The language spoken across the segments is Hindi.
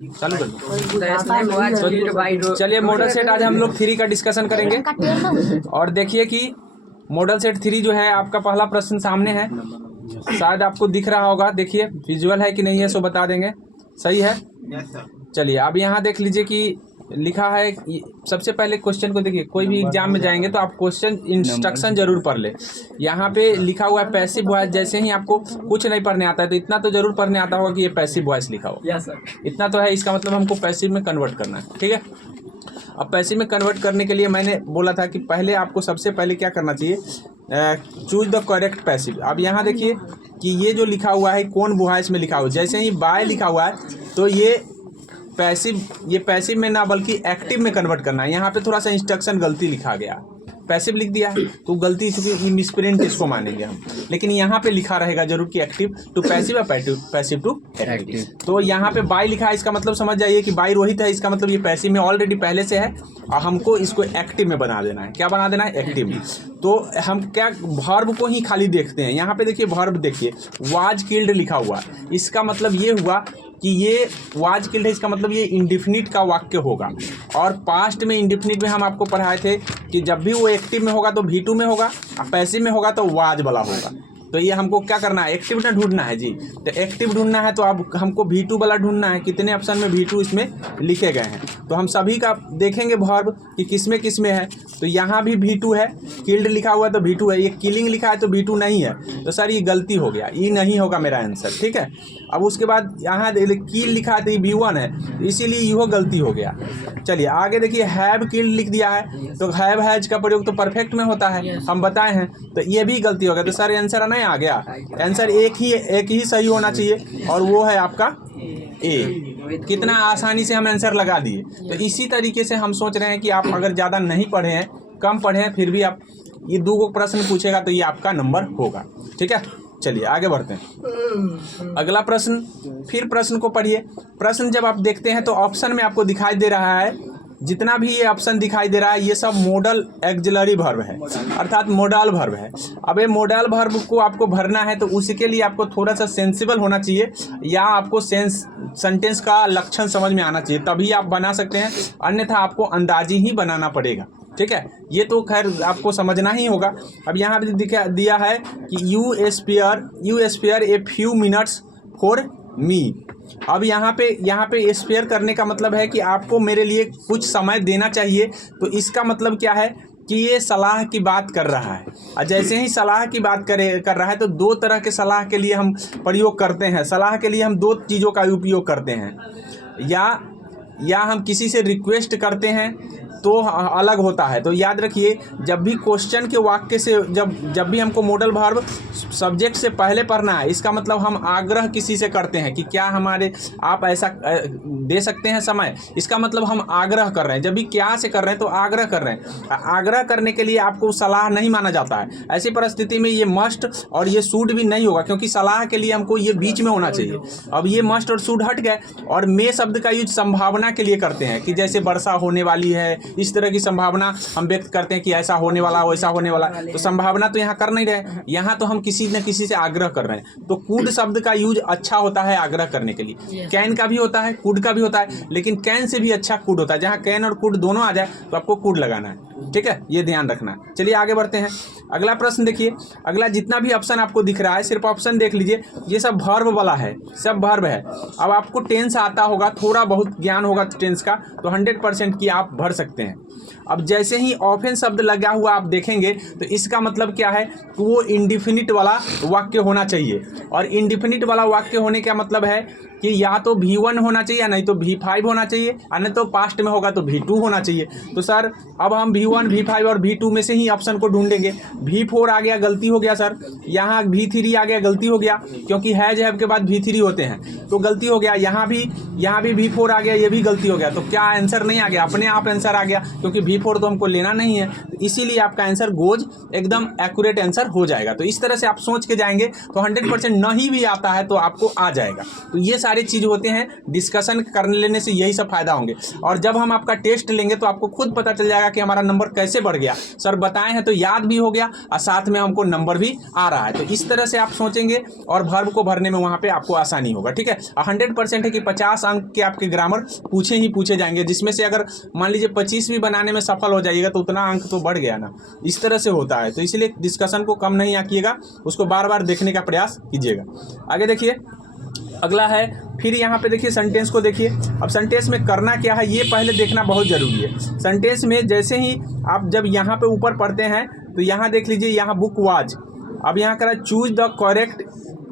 चालू कर दो। चलिए मॉडल सेट आज हम लोग 3 का डिस्कशन करेंगे। और देखिए कि मॉडल सेट 3 जो है आपका पहला प्रश्न सामने है, शायद आपको दिख रहा होगा। देखिए विजुअल है कि नहीं है सो बता देंगे। सही है, चलिए अब यहाँ देख लीजिए कि लिखा है। सबसे पहले क्वेश्चन को देखिए, कोई भी एग्जाम में जाएंगे तो आप क्वेश्चन इंस्ट्रक्शन जरूर पढ़ ले। यहाँ पे लिखा हुआ है पैसिव वॉइस। जैसे ही आपको कुछ नहीं पढ़ने आता है तो इतना तो जरूर पढ़ने आता होगा कि ये पैसिव वॉइस लिखा होगा। इतना तो है, इसका मतलब हमको पैसिव में कन्वर्ट करना है। ठीक है, अब पैसिव में कन्वर्ट करने के लिए मैंने बोला था कि पहले आपको सबसे पहले क्या करना चाहिए, चूज द करेक्ट पैसिव। अब यहाँ देखिए कि ये जो लिखा हुआ है कौन वॉइस में लिखा हुआ है। जैसे ही बाय लिखा हुआ है तो ये पैसिव में ना बल्कि एक्टिव में कन्वर्ट करना है। यहाँ पे थोड़ा सा इंस्ट्रक्शन गलती लिखा गया, पैसिव लिख दिया है तो गलती, चूंकि मिसप्रिंट इसको मानेंगे हम। लेकिन यहाँ पे लिखा रहेगा जरूर कि एक्टिव टू पैसिव या पैसिव टू एक्टिव। तो यहाँ पे बाय लिखा है, इसका मतलब समझ जाइए कि बाय रोहित है, इसका मतलब ये पैसिव में ऑलरेडी पहले से है और हमको इसको एक्टिव में बना देना है। क्या बना देना है? एक्टिव में। तो हम क्या वर्ब को ही खाली देखते हैं। यहाँ पे देखिए वर्ब देखिए, वाज किल्ड लिखा हुआ, इसका मतलब ये हुआ कि ये वाज किल्ड है, इसका मतलब ये इंडिफिनिट का वाक्य होगा। और पास्ट में इंडिफिनिट में हम आपको पढ़ाए थे कि जब भी वो एक्टिव में होगा तो V2 में होगा और पैसिव में होगा तो वाज वाला होगा। तो ये हमको क्या करना है, एक्टिव ना ढूंढना है जी। तो एक्टिव ढूंढना है तो अब हमको V2 वाला ढूंढना है। कितने ऑप्शन में V2 इसमें लिखे गए हैं तो हम सभी का देखेंगे वर्ब कि किस में है। तो यहाँ भी V2 है, किल्ड लिखा हुआ है तो V2 है। ये किलिंग लिखा है तो V2 नहीं है, तो सर ये गलती हो गया, ये नहीं होगा मेरा आंसर। ठीक है, अब उसके बाद यहाँ किल लिखा है तो ये V1 है, इसीलिए यह गलती हो गया। चलिए आगे देखिए, हैव किल्ड लिख दिया है तो हैव हैज का प्रयोग तो परफेक्ट में होता है, हम बताए हैं, तो ये भी गलती हो गया। तो सर आंसर नहीं आ गया, आंसर एक ही सही होना चाहिए और वो है आपका ए। कितना आसानी से हम आंसर लगा दिए। तो इसी तरीके से हम सोच रहे हैं कि आप अगर ज़्यादा नहीं पढ़े हैं, कम पढ़े हैं, फिर भी आप ये 2 प्रश्न पूछेगा तो ये आपका नंबर होगा। ठीक है, चलिए आगे बढ़ते हैं। अगला प्रश्न, फिर प्रश्न को पढ़िए। प्रश्न जब आप देखते हैं तो ऑप्शन में आपको दिखाई दे रहा है, जितना भी ये ऑप्शन दिखाई दे रहा है ये सब मॉडल ऑक्सिलरी वर्ब है, अर्थात मॉडल वर्ब है। अब ये मॉडल वर्ब को आपको भरना है तो उसके लिए आपको थोड़ा सा सेंसिबल होना चाहिए या आपको सेंटेंस का लक्षण समझ में आना चाहिए, तभी आप बना सकते हैं, अन्यथा आपको अंदाजी ही बनाना पड़ेगा। ठीक है, ये तो खैर आपको समझना ही होगा। अब यहाँ पे दिया है कि you spare a few minutes for me. अब यहाँ पे स्पेयर करने का मतलब है कि आपको मेरे लिए कुछ समय देना चाहिए। तो इसका मतलब क्या है कि ये सलाह की बात कर रहा है। और जैसे ही सलाह की बात कर रहा है तो 2 तरह के सलाह के लिए हम प्रयोग करते हैं। सलाह के लिए हम 2 चीज़ों का उपयोग करते हैं, या हम किसी से रिक्वेस्ट करते हैं तो अलग होता है। तो याद रखिए, जब भी क्वेश्चन के वाक्य से जब भी हमको मॉडल वर्ब सब्जेक्ट से पहले पढ़ना है, इसका मतलब हम आग्रह किसी से करते हैं कि क्या आप ऐसा दे सकते हैं समय, इसका मतलब हम आग्रह कर रहे हैं। जब भी क्या से कर रहे हैं तो आग्रह कर रहे हैं। आग्रह करने के लिए आपको सलाह नहीं माना जाता है। ऐसी परिस्थिति में ये मस्ट और ये शुड भी नहीं होगा, क्योंकि सलाह के लिए हमको ये बीच में होना चाहिए। अब ये मस्ट और शुड हट गए और मे शब्द का यूज संभावना के लिए करते हैं कि जैसे वर्षा होने वाली है, इस तरह की संभावना हम व्यक्त करते हैं कि ऐसा होने वाला, वैसा होने वाला। तो संभावना तो यहाँ कर नहीं रहे, यहाँ तो हम किसी न किसी से आग्रह कर रहे हैं। तो कुड शब्द का यूज अच्छा होता है आग्रह करने के लिए। कैन का भी होता है, कुड का भी होता है, लेकिन कैन से भी अच्छा कुड होता है। जहाँ कैन और कुड दोनों आ जाए तो आपको कुड लगाना है। ठीक है, ये ध्यान रखना है। चलिए आगे बढ़ते हैं। अगला प्रश्न देखिए, अगला जितना भी ऑप्शन आपको दिख रहा है सिर्फ ऑप्शन देख लीजिए, ये सब वर्ब वाला है, सब वर्ब है। अब आपको टेंस आता होगा, थोड़ा बहुत ज्ञान होगा टेंस का, तो 100% की आप भर सकते हैं। अब जैसे ही ऑफेन शब्द लगा हुआ आप देखेंगे तो इसका मतलब क्या है कि वो इंडिफिनिट वाला वाक्य होना चाहिए। और इंडिफिनिट वाला वाक्य होने का मतलब है कि या तो V1 होना चाहिए, या नहीं तो V5 होना चाहिए, या नहीं तो पास्ट में होगा तो V2 होना चाहिए। तो सर अब हम V1, V5 और V2 में से ही ऑप्शन को ढूंढेंगे। V4 आ गया, गलती हो गया सर। यहाँ V3 आ गया, गलती हो गया, क्योंकि हैव के बाद V3 होते हैं तो गलती हो गया। यहाँ भी V4 आ गया, ये भी गलती हो गया। तो क्या आंसर नहीं आ गया? अपने आप आंसर आ गया, क्योंकि V4 तो हमको लेना नहीं है, तो इसीलिए आपका आंसर गोज एकदम एक्यूरेट आंसर हो जाएगा। तो इस तरह से आप सोच के जाएंगे तो 100% नहीं भी आता है तो आपको आ जाएगा। तो ये सारी चीज़ होते हैं, डिस्कशन कर लेने से यही सब फायदा होंगे। और जब हम आपका टेस्ट लेंगे तो आपको खुद पता चल जाएगा कि हमारा नंबर कैसे बढ़ गया। सर बताए हैं तो याद भी हो गया और साथ में हमको नंबर भी आ रहा है। तो इस तरह से आप सोचेंगे और वर्ब को भरने में वहाँ पे आपको आसानी होगा। ठीक है, 100% है कि 50 अंक के आपके ग्रामर पूछे ही पूछे जाएंगे, जिसमें से अगर मान लीजिए 25 भी बनाने में सफल हो जाइएगा तो उतना अंक तो बढ़ गया ना। इस तरह से होता है। तो इसलिए डिस्कशन को कम नहीं आकिएगा, उसको बार बार देखने का प्रयास कीजिएगा। आगे देखिए, अगला है फिर यहाँ पे देखिए सेंटेंस को देखिए। अब सेंटेंस में करना क्या है ये पहले देखना बहुत ज़रूरी है। सेंटेंस में जैसे ही आप जब यहाँ पे ऊपर पढ़ते हैं तो यहाँ देख लीजिए, यहाँ बुक वाज, अब यहाँ करा choose the correct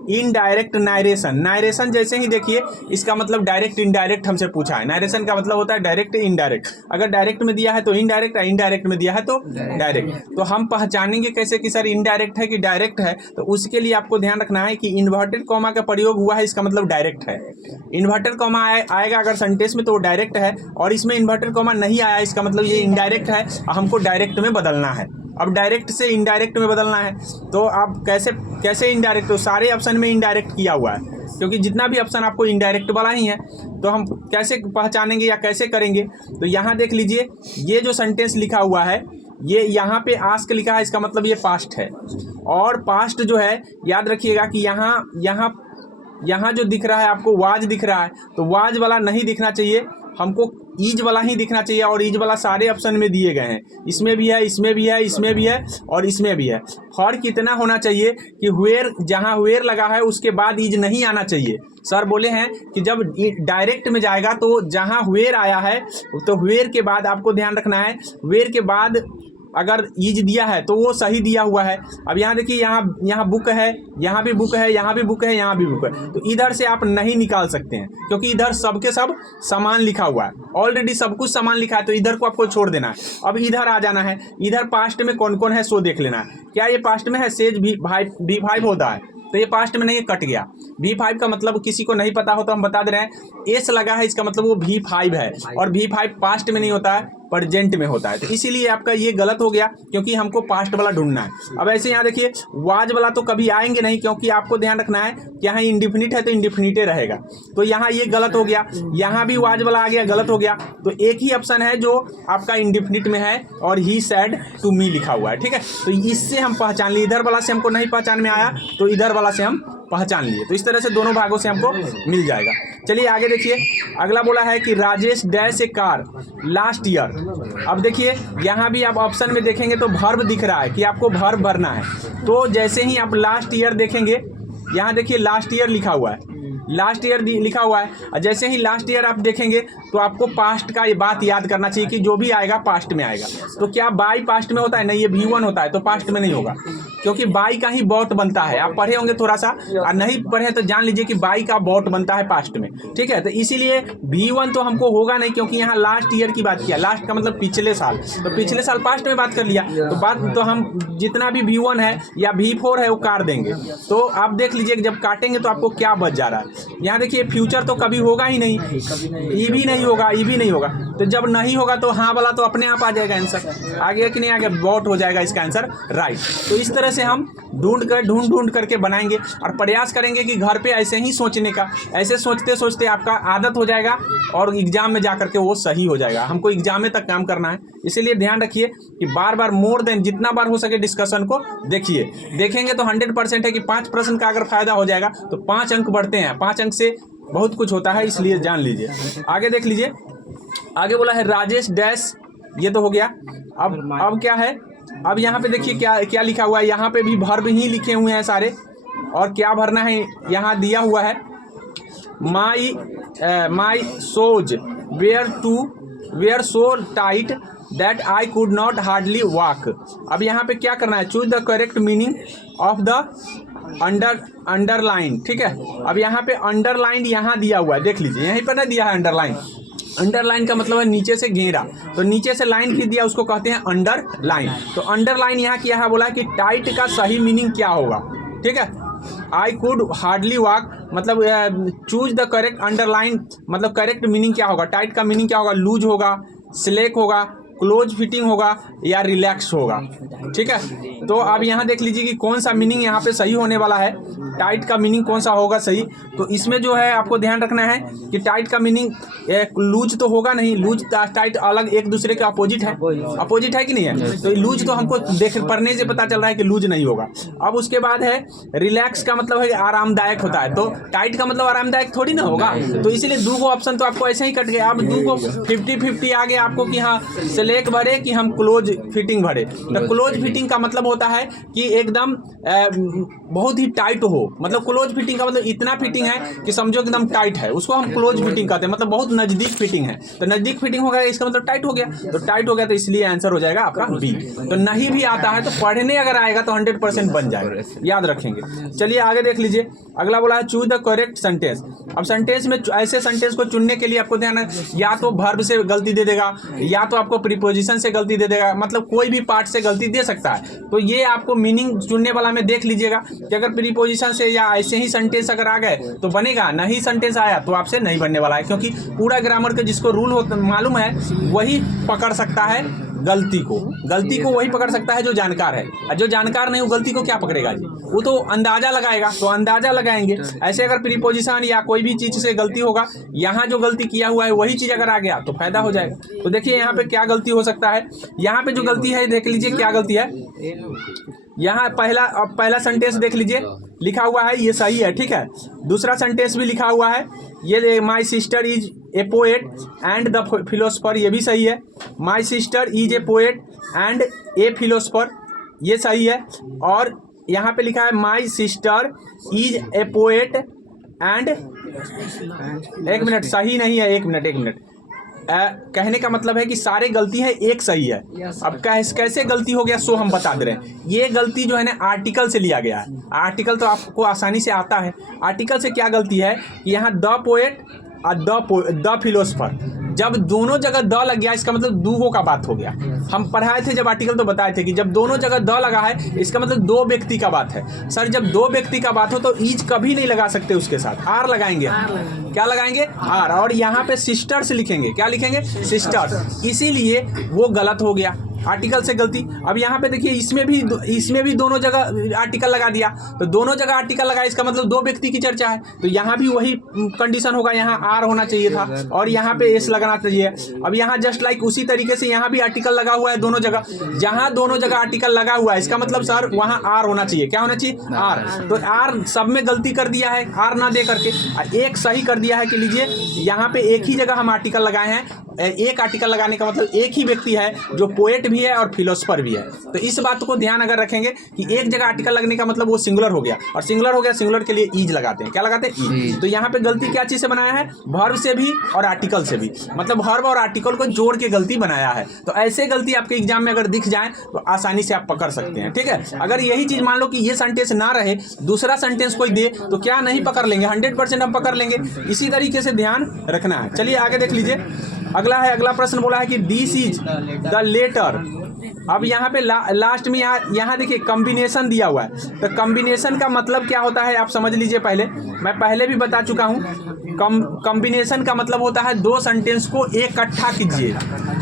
indirect narration. Narration जैसे ही देखिए, इसका मतलब डायरेक्ट इनडायरेक्ट हमसे पूछा है। नारेशन का मतलब होता है डायरेक्ट इनडायरेक्ट। अगर डायरेक्ट में दिया है तो इनडायरेक्ट, इनडायरेक्ट में दिया है तो डायरेक्ट। तो हम पहचानेंगे कैसे कि सर इनडायरेक्ट है कि डायरेक्ट है? तो उसके लिए आपको ध्यान रखना है कि इन्वर्टेड कॉमा का प्रयोग हुआ है, इसका मतलब डायरेक्ट है। इन्वर्टेड कॉमा आएगा अगर सेंटेंस में तो वो डायरेक्ट है, और इसमें इन्वर्टेड कॉमा नहीं आया, इसका मतलब ये इनडायरेक्ट है, हमको डायरेक्ट में बदलना है। अब डायरेक्ट से इनडायरेक्ट में बदलना है तो आप कैसे इनडायरेक्ट? तो सारे ऑप्शन में इनडायरेक्ट किया हुआ है, क्योंकि जितना भी ऑप्शन आपको इनडायरेक्ट वाला ही है। तो हम कैसे पहचानेंगे या कैसे करेंगे? तो यहाँ देख लीजिए, ये जो सेंटेंस लिखा हुआ है, ये यहाँ पे आस्क लिखा है, इसका मतलब ये पास्ट है। और पास्ट जो है याद रखिएगा कि यहाँ जो दिख रहा है आपको वाज दिख रहा है, तो वाज वाला नहीं दिखना चाहिए, हमको ईज वाला ही दिखना चाहिए। और ईज वाला सारे ऑप्शन में दिए गए हैं, इसमें भी है, इसमें भी है, इसमें भी है और इसमें भी है। फर्क कितना होना चाहिए कि वेयर, जहाँ वेयर लगा है उसके बाद ईज नहीं आना चाहिए। सर बोले हैं कि जब डायरेक्ट में जाएगा तो जहाँ वेयर आया है तो वेयर के बाद आपको ध्यान रखना है, वेयर के बाद अगर ईज दिया है तो वो सही दिया हुआ है। अब यहाँ देखिए, यहाँ बुक है, यहाँ भी बुक है, यहाँ भी बुक है, यहाँ भी बुक है, तो इधर से आप नहीं निकाल सकते हैं, क्योंकि इधर सबके सब समान लिखा हुआ है, ऑलरेडी सब कुछ समान लिखा है, तो इधर को आपको छोड़ देना है। अब इधर आ जाना है, इधर पास्ट में कौन कौन है सो देख लेना है। क्या ये पास्ट में है? सेज V5 होता है, तो ये पास्ट में नहीं, कट गया। V5 का मतलब किसी को नहीं पता हो तो हम बता दे रहे हैं, एस लगा है, इसका मतलब वो V5 है, और V5 पास्ट में नहीं होता है, प्रेजेंट में होता है। तो इसीलिए आपका ये गलत हो गया, क्योंकि हमको पास्ट वाला ढूंढना है। अब ऐसे यहाँ देखिए, वाज वाला तो कभी आएंगे नहीं, क्योंकि आपको ध्यान रखना है कि यहाँ इंडिफिनिट है तो इंडिफिनिटे रहेगा, तो यहाँ ये गलत हो गया। यहाँ भी वाज वाला आ गया, गलत हो गया। तो एक ही ऑप्शन है जो आपका इंडिफिनिट में है, और ही सैड टू मी लिखा हुआ है। ठीक है, तो इससे हम पहचान लिए। इधर वाला से हमको नहीं पहचान में आया तो इधर वाला से हम पहचान लिए। तो इस तरह से दोनों भागों से हमको मिल जाएगा। चलिए आगे देखिए, अगला बोला है कि राजेश डैश ए कार लास्ट ईयर। अब देखिए, यहाँ भी आप ऑप्शन में देखेंगे तो वर्ब दिख रहा है कि आपको वर्ब भरना है। तो जैसे ही आप लास्ट ईयर देखेंगे, यहाँ देखिए लास्ट ईयर लिखा हुआ है, लास्ट ईयर लिखा हुआ है, और जैसे ही लास्ट ईयर आप देखेंगे तो आपको पास्ट का ये बात याद करना चाहिए कि जो भी आएगा पास्ट में आएगा। तो क्या बाई पास्ट में होता है? नहीं, ये V1 होता है, तो पास्ट में नहीं होगा, क्योंकि बाई का ही बॉट बनता है। आप पढ़े होंगे थोड़ा सा, और नहीं पढ़े तो जान लीजिए कि बाई का बॉट बनता है पास्ट में। ठीक है, तो इसीलिए V1 तो हमको होगा नहीं, क्योंकि यहाँ लास्ट ईयर की बात किया, लास्ट का मतलब पिछले साल, तो पिछले साल पास्ट में बात कर लिया, तो बात तो हम जितना भी V1 है या V4 है वो काट देंगे। तो आप देख लीजिए जब काटेंगे तो आपको क्या बच जा रहा है। यहाँ देखिए, फ्यूचर तो कभी होगा ही नहीं, ई भी नहीं होगा, ई भी नहीं होगा, तो जब नहीं होगा तो हाँ वाला तो अपने आप आ जाएगा आंसर। आगे कि नहीं आगे बॉट हो जाएगा इसका आंसर राइट। तो इस तरह से हम ढूंढ करके बनाएंगे, और प्रयास करेंगे कि घर पे ऐसे ही सोचने का, ऐसे सोचते सोचते आपका आदत हो जाएगा, और एग्जाम में जा करके वो सही हो जाएगा। हमको एग्जाम में तक काम करना है, इसीलिए ध्यान रखिए कि बार बार मोर देन जितना बार हो सके डिस्कशन को देखिए। देखेंगे तो 100% है कि 5 प्रश्न का अगर फायदा हो जाएगा तो 5 अंक बढ़ते हैं, 5 अंक से बहुत कुछ होता है, इसलिए जान लीजिए। आगे देख लीजिए, आगे बोला है राजेश डैश, ये तो हो गया। अब क्या है? अब यहाँ पे देखिए क्या लिखा हुआ है, यहाँ पे भी वर्ब ही लिखे हुए हैं सारे, और क्या भरना है यहाँ दिया हुआ है, my shoes were so tight that I could not hardly walk. अब यहाँ पे क्या करना है? Choose the correct meaning of the underline. ठीक है, अब यहाँ पे अंडरलाइन यहाँ दिया हुआ है, देख लीजिए, यहीं पर ना दिया है अंडरलाइन। अंडरलाइन का मतलब है नीचे से घेरा, तो नीचे से लाइन खींच दिया, उसको कहते हैं अंडरलाइन। तो अंडरलाइन यहाँ किया है, बोला कि टाइट का सही मीनिंग क्या होगा। ठीक है, आई कुड हार्डली वॉक, मतलब चूज द करेक्ट अंडरलाइन, मतलब करेक्ट मीनिंग क्या होगा, टाइट का मीनिंग क्या होगा, लूज होगा, स्लेक होगा, क्लोज फिटिंग होगा या रिलैक्स होगा। ठीक है, तो अब यहाँ देख लीजिए कि कौन सा मीनिंग यहाँ पे सही होने वाला है, टाइट का मीनिंग कौन सा होगा सही। तो इसमें जो है आपको ध्यान रखना है कि टाइट का मीनिंग लूज तो होगा नहीं, लूज टाइट अलग एक दूसरे के अपोजिट है, अपोजिट है कि नहीं है। तो लूज तो हमको देख पढ़ने से पता चल रहा है कि लूज नहीं होगा। अब उसके बाद है रिलैक्स का मतलब है आरामदायक होता है, तो टाइट का मतलब आरामदायक थोड़ी ना होगा। तो इसीलिए दो को ऑप्शन तो आपको ऐसे ही कट गया। अब दो को 50-50 आ गया आपको कि हाँ सिलेक्ट भरे कि हम क्लोज फिटिंग भरे। तो क्लोज फिटिंग का मतलब होता है कि एकदम बहुत ही टाइट हो, मतलब क्लोज फिटिंग का मतलब इतना फिटिंग है कि समझो एकदम टाइट है, उसको हम क्लोज फिटिंग कहते हैं, मतलब बहुत नजदीक फिटिंग है। तो नजदीक फिटिंग हो गया इसका मतलब टाइट हो गया, तो टाइट हो गया तो इसलिए आंसर हो जाएगा आपका बी। तो नहीं भी आता है तो पढ़ने अगर आएगा तो 100% बन जाएगा, याद रखेंगे। चलिए आगे देख लीजिए, अगला बोला है चूज द करेक्ट सेंटेंस। अब सेंटेंस में ऐसे सेंटेंस को चुनने के लिए आपको ध्यान है, या तो वर्ब से गलती दे देगा या तो आपको प्रीपोजिशन से गलती दे देगा, मतलब कोई भी पार्ट से गलती दे सकता है। तो ये आपको मीनिंग चुनने वाला में देख लीजिएगा कि अगर प्रीपोजिशन से या ऐसे ही सेंटेंस अगर आ गए तो बनेगा, नहीं सेंटेंस आया तो आपसे नहीं बनने वाला है, क्योंकि पूरा ग्रामर के जिसको रूल मालूम है वही पकड़ सकता है गलती को वही पकड़ सकता है जो जानकार है, और जो जानकार नहीं वो गलती को क्या पकड़ेगा जी, वो तो अंदाजा लगाएगा। तो अंदाजा लगाएंगे ऐसे, अगर प्रीपोजिशन या कोई भी चीज से गलती होगा, यहाँ जो गलती किया हुआ है वही चीज अगर आ गया तो फायदा हो जाएगा। तो देखिए यहाँ पे क्या गलती हो सकता है, यहाँ पे जो गलती है देख लीजिए क्या गलती है। यहाँ पहला सेंटेंस देख लीजिए लिखा हुआ है, ये सही है, ठीक है। दूसरा सेंटेंस भी लिखा हुआ है, ये my sister is a poet and the philosopher, ये भी सही है। My sister is a poet and A philosopher, ये सही है। और यहाँ पे लिखा है my sister is a poet and, एक मिनट सही नहीं है, एक मिनट कहने का मतलब है कि सारे गलती है, एक सही है। अब कैसे गलती हो गया सो हम बता दे रहे हैं। ये गलती जो है ना आर्टिकल से लिया गया है, आर्टिकल तो आपको आसानी से आता है। आर्टिकल से क्या गलती है कि यहाँ द पोएट और द फिलोसफर, जब दोनों जगह द लग गया इसका मतलब दूगो का बात हो गया। हम पढ़ाए थे जब आर्टिकल तो बताए थे कि जब दोनों जगह द लगा है इसका मतलब दो व्यक्ति का बात है। सर जब दो व्यक्ति का बात हो तो ईज कभी नहीं लगा सकते, उसके साथ आर लगाएंगे। क्या लगाएंगे? आर। और यहाँ पे सिस्टर्स लिखेंगे, क्या लिखेंगे? सिस्टर्स, इसीलिए वो गलत हो गया, आर्टिकल से गलती। अब यहाँ पे देखिए इसमें भी दोनों जगह आर्टिकल लगा दिया, तो दोनों जगह आर्टिकल लगा इसका मतलब दो व्यक्ति की चर्चा है, तो यहाँ भी वही कंडीशन होगा, यहाँ आर होना चाहिए था और यहाँ पे एस लगना चाहिए। अब यहाँ जस्ट लाइक उसी तरीके से यहाँ भी आर्टिकल लगा हुआ है दोनों जगह, जहाँ दोनों जगह आर्टिकल लगा हुआ है इसका मतलब सर वहाँ आर होना चाहिए। क्या होना चाहिए? आर। तो आर सब में गलती कर दिया है, आर ना दे करके एक सही कर दिया है कि लीजिए यहाँ पे एक ही जगह हम आर्टिकल लगाए हैं। एक आर्टिकल लगाने का मतलब एक ही व्यक्ति है जो पोएट भी है और फिलोसफर भी है। तो इस बात को ध्यान अगर रखेंगे कि एक जगह आर्टिकल लगने का मतलब वो सिंगुलर हो गया, और सिंगुलर हो गया, सिंगुलर के लिए ईज लगाते हैं। क्या लगाते हैं? ईज। तो यहाँ पे गलती क्या चीज से बनाया है? वर्ब से भी और आर्टिकल से भी, मतलब वर्ब और आर्टिकल को जोड़ के गलती बनाया है। तो ऐसे गलती आपके एग्जाम में अगर दिख जाए तो आसानी से आप पकड़ सकते हैं, ठीक है। अगर यही चीज मान लो कि ये सेंटेंस ना रहे, दूसरा सेंटेंस कोई दे तो क्या नहीं पकड़ लेंगे? 100% हम पकड़ लेंगे। इसी तरीके से ध्यान रखना है। चलिए आगे देख लीजिए, अगला प्रश्न बोला है कि दिस इज द लेटर। अब यहाँ पे लास्ट में यहाँ देखिए कॉम्बिनेशन दिया हुआ है, तो कॉम्बिनेशन का मतलब क्या होता है आप समझ लीजिए। मैं पहले भी बता चुका हूँ, कॉम्बिनेशन का मतलब होता है दो सेंटेंस को इकट्ठा कीजिए,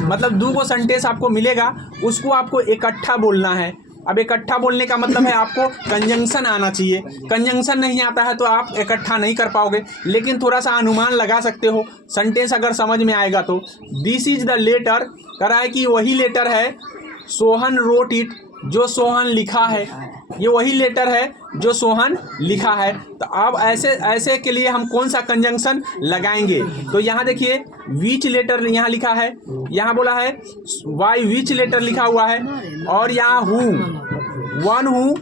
मतलब दो को सेंटेंस आपको मिलेगा उसको आपको इकट्ठा बोलना है। अब इकट्ठा बोलने का मतलब है आपको कंजंक्शन आना चाहिए, कंजंक्शन नहीं आता है तो आप इकट्ठा नहीं कर पाओगे, लेकिन थोड़ा सा अनुमान लगा सकते हो सेंटेंस अगर समझ में आएगा तो। दिस इज द लेटर कह रहा है कि वही लेटर है, सोहन रोट इट, जो सोहन लिखा है, ये वही लेटर है जो सोहन लिखा है। तो अब ऐसे के लिए हम कौन सा कंजंक्शन लगाएंगे? तो यहाँ देखिए विच लेटर यहाँ लिखा है, यहाँ बोला है वाई विच लेटर लिखा हुआ है, और यहाँ हूँ, वन हूँ।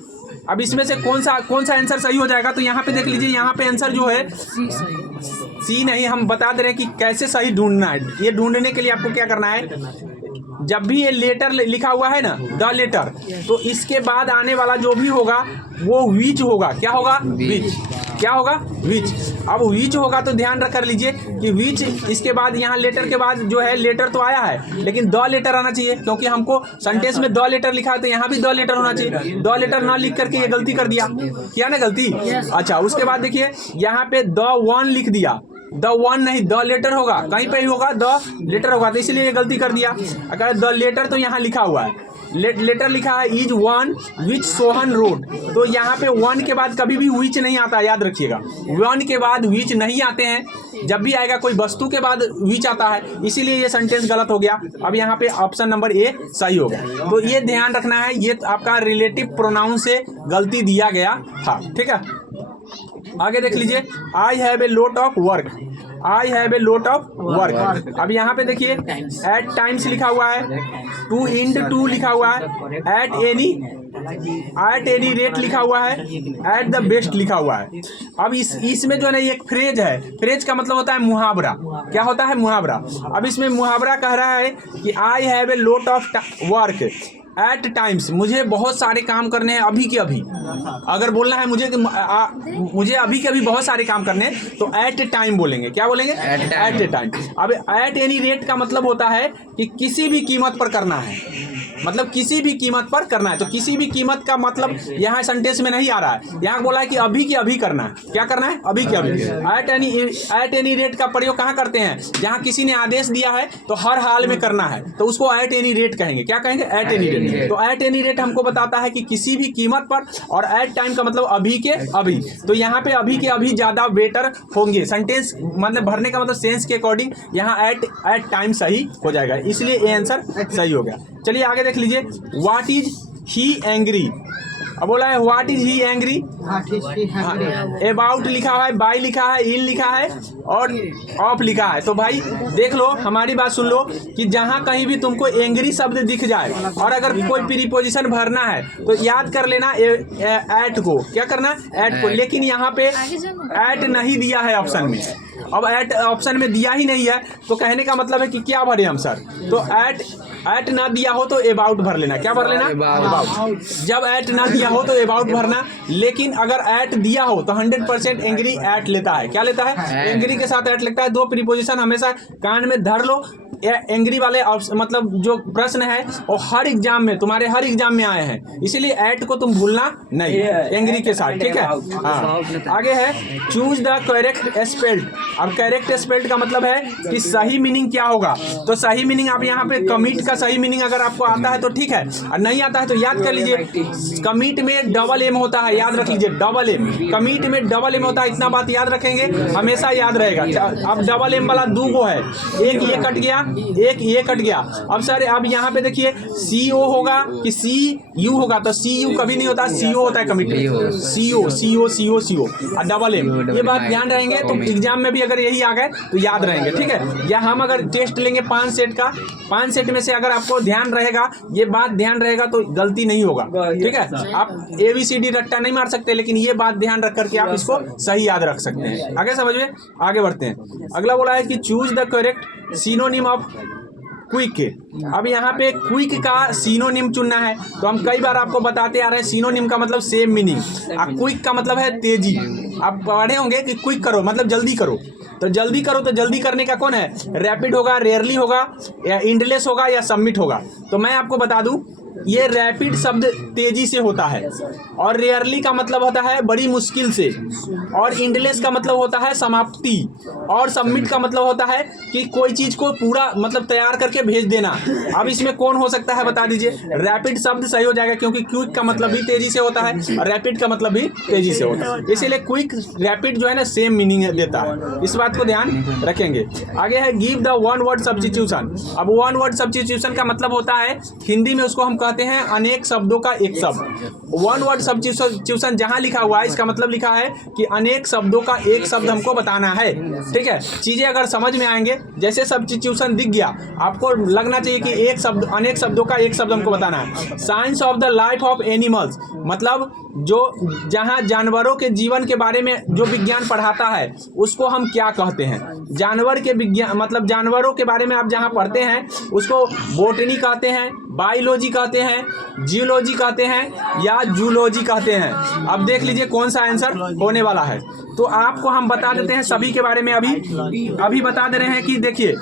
अब इसमें से कौन सा आंसर सही हो जाएगा? तो यहाँ पे देख लीजिए, यहाँ पे आंसर जो है सी नहीं, हम बता दे रहे हैं कि कैसे सही ढूंढना है। ये ढूंढने के लिए आपको क्या करना है, जब भी ये लेटर लिखा हुआ है ना द लेटर, तो इसके बाद आने वाला जो भी होगा वो विच होगा। क्या होगा? विच। क्या होगा? विच। अब विच होगा तो ध्यान रख कर लीजिए कि विच, इसके बाद यहाँ लेटर के बाद जो है लेटर तो आया है लेकिन द लेटर आना चाहिए, क्योंकि हमको सेंटेंस में द लेटर लिखा है तो यहाँ भी द लेटर होना चाहिए। द लेटर ना लिख करके ये गलती कर दिया, किया ना गलती। अच्छा, उसके बाद देखिए यहाँ पे द वन लिख दिया, द वन नहीं, द लेटर होगा, कहीं पे ही होगा द लेटर होगा, तो इसलिए ये गलती कर दिया। अगर द लेटर तो यहाँ लिखा हुआ है, लेटर लिखा है is one which Sohan road, तो यहाँ पे वन के बाद कभी भी विच नहीं आता, याद रखिएगा। वन के बाद विच नहीं आते हैं, जब भी आएगा कोई वस्तु के बाद विच आता है, इसीलिए ये सेंटेंस गलत हो गया। अब यहाँ पे ऑप्शन नंबर ए सही हो गया। तो ये ध्यान रखना है, ये आपका रिलेटिव प्रोनाउन से गलती दिया गया था, ठीक है। आगे देख लीजिए, I have a lot of work, I have a lot of work. अब यहाँ पे देखिए एट टाइम्स लिखा हुआ है, टू इंड टू लिखा हुआ है, एट एनी रेट लिखा हुआ है, एट द बेस्ट लिखा हुआ है। अब इसमें जो है ना एक फ्रेज है, फ्रेज का मतलब होता है मुहावरा। क्या होता है? मुहावरा। अब इसमें मुहावरा कह रहा है कि I have a lot of work at times, मुझे बहुत सारे काम करने हैं अभी के अभी। अगर बोलना है मुझे अभी के अभी बहुत सारे काम करने हैं, तो एट ए टाइम बोलेंगे। क्या बोलेंगे? At a time. अब एट एनी रेट का मतलब होता है कि किसी भी कीमत पर करना है, मतलब किसी भी कीमत पर करना है। तो किसी भी कीमत का मतलब यहाँ सेंटेंस में नहीं आ रहा है, यहाँ बोला है कि अभी के अभी करना है। क्या करना है? अभी के अभी। एट एनी रेट का प्रयोग कहाँ करते हैं? जहाँ किसी ने आदेश दिया है तो हर हाल में करना है, तो उसको एट एनी रेट कहेंगे। क्या कहेंगे? Eight any rate. तो एट एनी रेट हमको बताता है कि किसी भी कीमत पर, और एट टाइम का मतलब अभी के अभी। तो यहाँ पे अभी के अभी ज्यादा बेटर होंगे। सेंटेंस मतलब भरने का मतलब सेंस के अकॉर्डिंग यहाँ एट टाइम सही हो जाएगा, इसलिए ये आंसर सही हो गया। चलिए आगे देख लीजिए, व्हाट इज ही एंग्री। अब बोला है what is he angry, about लिखा है, बाय लिखा है, इन लिखा है और ऑफ लिखा है। तो भाई देख लो, हमारी बात सुन लो कि जहां कहीं भी तुमको एंग्री शब्द दिख जाए और अगर कोई प्रीपोजिशन भरना है तो याद कर लेना एट को। क्या करना? एट को। लेकिन यहाँ पे एट नहीं दिया है ऑप्शन में। अब एट ऑप्शन में दिया ही नहीं है, तो कहने का मतलब है कि क्या भरे हम सर? तो एट ना दिया हो तो अबाउट भर लेना। क्या भर लेना? अबाउट। जब एट ना दिया हो तो अबाउट भरना। लेकिन अगर एट दिया हो तो 100% एंग्री एट लेता है। क्या लेता है? एंग्री के साथ एट लगता है। दो प्रीपोजिशन हमेशा कान में धर लो। एंग्री वाले मतलब जो प्रश्न है वो हर एग्जाम में, तुम्हारे हर एग्जाम में आए हैं, इसीलिए एट को तुम भूलना नहीं एंग्री के साथ, ठीक है। हाँ, आगे है चूज द करेक्ट स्पेल्ड। अब करेक्ट स्पेल्ड का मतलब है कि सही मीनिंग क्या होगा। तो सही मीनिंग आप यहाँ पे कमिट का सही मीनिंग अगर आपको आता है तो ठीक है, और नहीं आता है तो याद कर लीजिए कमिट में डबल एम होता है। याद रख लीजिए डबल एम, कमिट में डबल एम होता है। इतना बात याद रखेंगे, हमेशा याद रहेगा। अब डबल एम वाला दो गो है, एक ये कट गया, एक ये कट गया। अब सर अब यहाँ पे देखिए सी ओ होगा कि सी यू होगा, तो सी यू कभी नहीं होता, सी ओ होता है कमिट। सी ओ सी ओ सी ओ सी ओ और डबल एम, ये बात ध्यान रहेंगे। तो एग्जाम में भी अगर यही आ गए तो याद रहेंगे, ठीक है। या हम अगर टेस्ट लेंगे 5 सेट का, 5 सेट में से अगर आपको ध्यान रहेगा, ये बात ध्यान रहेगा तो गलती नहीं होगा, ठीक है। आप ABCD रट्टा नहीं मार सकते, लेकिन ये बात ध्यान रख करके आप इसको सही याद रख सकते हैं। आगे समझ में, आगे बढ़ते हैं। अगला बोला है कि choose the correct synonym of quick. अब यहाँ पे क्विक का सिनोनिम चुनना है। तो हम कई बार आपको बताते आ रहे हैं सिनोनिम का मतलब सेम मीनिंग, और क्विक का मतलब है तेजी। आप पढ़े होंगे कि क्विक करो मतलब जल्दी करो, तो जल्दी करो, तो जल्दी करने का कौन है? रैपिड होगा, रेयरली होगा, या इंडलेस होगा, या सबमिट होगा। तो मैं आपको बता दूं, ये रैपिड शब्द तेजी से होता है, और रेयरली का मतलब होता है बड़ी मुश्किल से, और इंडलेस का मतलब होता है समाप्ति, और सबमिट का मतलब होता है कि कोई चीज को पूरा मतलब तैयार करके भेज देना। अब इसमें कौन हो सकता है बता दीजिए? रैपिड शब्द सही हो जाएगा, क्योंकि क्विक का मतलब भी तेजी से होता है और रैपिड का मतलब भी तेजी से होता है, इसीलिए क्विक रैपिड जो है ना सेम मीनिंग देता है। इस बात को ध्यान रखेंगे। आगे है give the one word substitution. अब वन वर्ड सब्स्टिट्यूशन का मतलब होता है, हिंदी में उसको हम कहते हैं अनेक शब्दों का एक शब्द। वन वर्ड सब्स्टिट्यूशन जहां लिखा हुआ है, इसका मतलब लिखा है कि अनेक शब्दों का एक शब्द हमको बताना है, ठीक है। चीजें अगर समझ में आएंगे, जैसे सब्स्टिट्यूशन दिख गया, आपको लगना चाहिए कि एक शब्द, अनेक शब्दों का एक शब्द हमको बताना है। Science of the life of animals, मतलब जो जहां जानवरों के जीवन के बारे में जो विज्ञान पढ़ाता है उसको हम क्या कहते हैं? जानवर के विज्ञान मतलब जानवरों के बारे में आप जहां पढ़ते हैं उसको बोटनी कहते हैं, बायोलॉजी कहते हैं, जियोलॉजी कहते हैं, या जूलॉजी कहते हैं। अब देख लीजिए कौन सा आंसर होने वाला है। तो आपको हम बता देते हैं सभी के बारे में, अभी बता दे रहे हैं कि देखिए,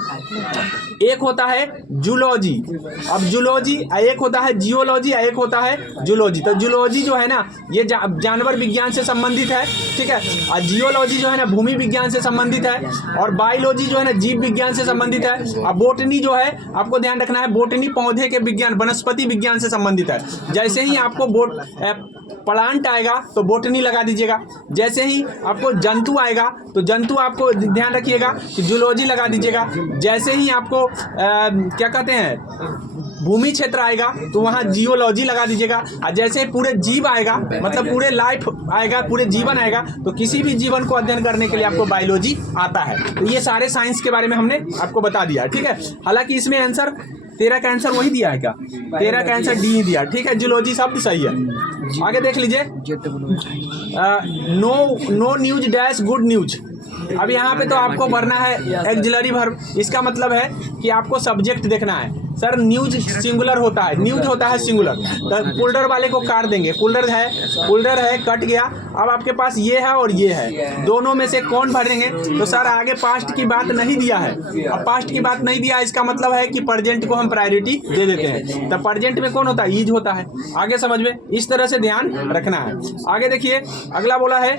एक होता है जूलॉजी, अब जूलॉजी, एक होता है जियोलॉजी, एक होता है जूलॉजी। तो जूलॉजी जो है ना ये जानवर विज्ञान से संबंधित है, ठीक है। और जियोलॉजी जो है ना भूमि विज्ञान से संबंधित है, और बायोलॉजी जो है ना जीव विज्ञान से संबंधित है। और बोटनी जो है आपको ध्यान रखना है, बोटनी पौधे के विज्ञान वनस्पति विज्ञान से संबंधित है। जैसे ही आपको प्लांट आएगा तो बोटनी लगा दीजिएगा, जैसे ही आपको जंतु आएगा तो जंतु आपको ध्यान रखिएगा कि जूलॉजी लगा दीजिएगा, जैसे ही आपको क्या कहते हैं भूमि क्षेत्र आएगा तो वहाँ जियोलॉजी लगा दीजिएगा, और जैसे पूरे जीव आएगा मतलब पूरे लाइफ आएगा, पूरे जीवन आएगा तो किसी भी जीवन को अध्ययन करने के लिए आपको बायोलॉजी आता है। तो ये सारे साइंस के बारे में हमने आपको बता दिया, ठीक है। हालांकि इसमें आंसर 13 का आंसर वही दिया है क्या, 13 का आंसर डी ही दिया, ठीक है। जियोलॉजी शब्द सही है। आगे देख लीजिए, no news dash good news. अब यहाँ पे तो आपको भरना है एक्सिलरी वर्ब, इसका मतलब है कि आपको सब्जेक्ट देखना है। सर न्यूज सिंगुलर होता है, न्यूज होता है सिंगुलर, तो पुल्डर वाले को काट देंगे। पुल्डर है कट गया, अब आपके पास ये है और ये है, दोनों में से कौन भरेंगे? तो सर आगे पास्ट की बात नहीं दिया है, अब पास्ट की बात नहीं दिया, इसका मतलब है कि प्रेजेंट को हम प्रायोरिटी दे देते हैं। तो प्रेजेंट में कौन होता है? ईज होता है। आगे समझ में, इस तरह से ध्यान रखना है। आगे देखिए, अगला बोला है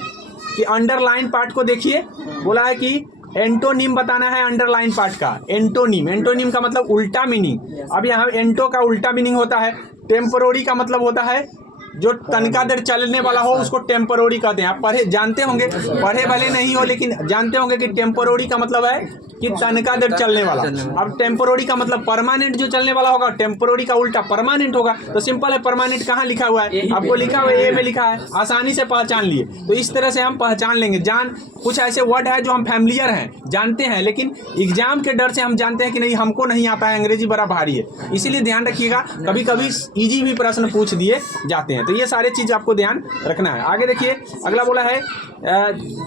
कि अंडरलाइन पार्ट को देखिए, बोला है कि एंटोनिम बताना है अंडरलाइन पार्ट का। एंटोनिम का मतलब उल्टा मीनिंग। अब यहाँ एंटो का उल्टा मीनिंग होता है टेम्पोररी का मतलब होता है जो तनका देर चलने वाला हो उसको टेम्पोररी कहते हैं। आप पढ़े जानते होंगे, पढ़े भले नहीं हो लेकिन जानते होंगे कि टेम्पोररी का मतलब है कि तनका देर चलने वाला। अब टेम्पोररी का मतलब परमानेंट जो चलने वाला होगा, टेम्पोररी का उल्टा परमानेंट होगा। तो सिंपल है, परमानेंट कहाँ लिखा हुआ है? आपको लिखा हुआ है ए में लिखा है, आसानी से पहचान लिए। तो इस तरह से हम पहचान लेंगे। कुछ ऐसे वर्ड है जो हम फैमिलियर हैं, जानते हैं, लेकिन एग्जाम के डर से हम जानते हैं कि नहीं हमको नहीं आता है, अंग्रेजी बड़ा भारी है, इसीलिए ध्यान रखिएगा। कभी कभी इजी भी प्रश्न पूछ दिए जाते हैं, तो ये सारे चीज आपको ध्यान रखना है। आगे देखिए, अगला बोला है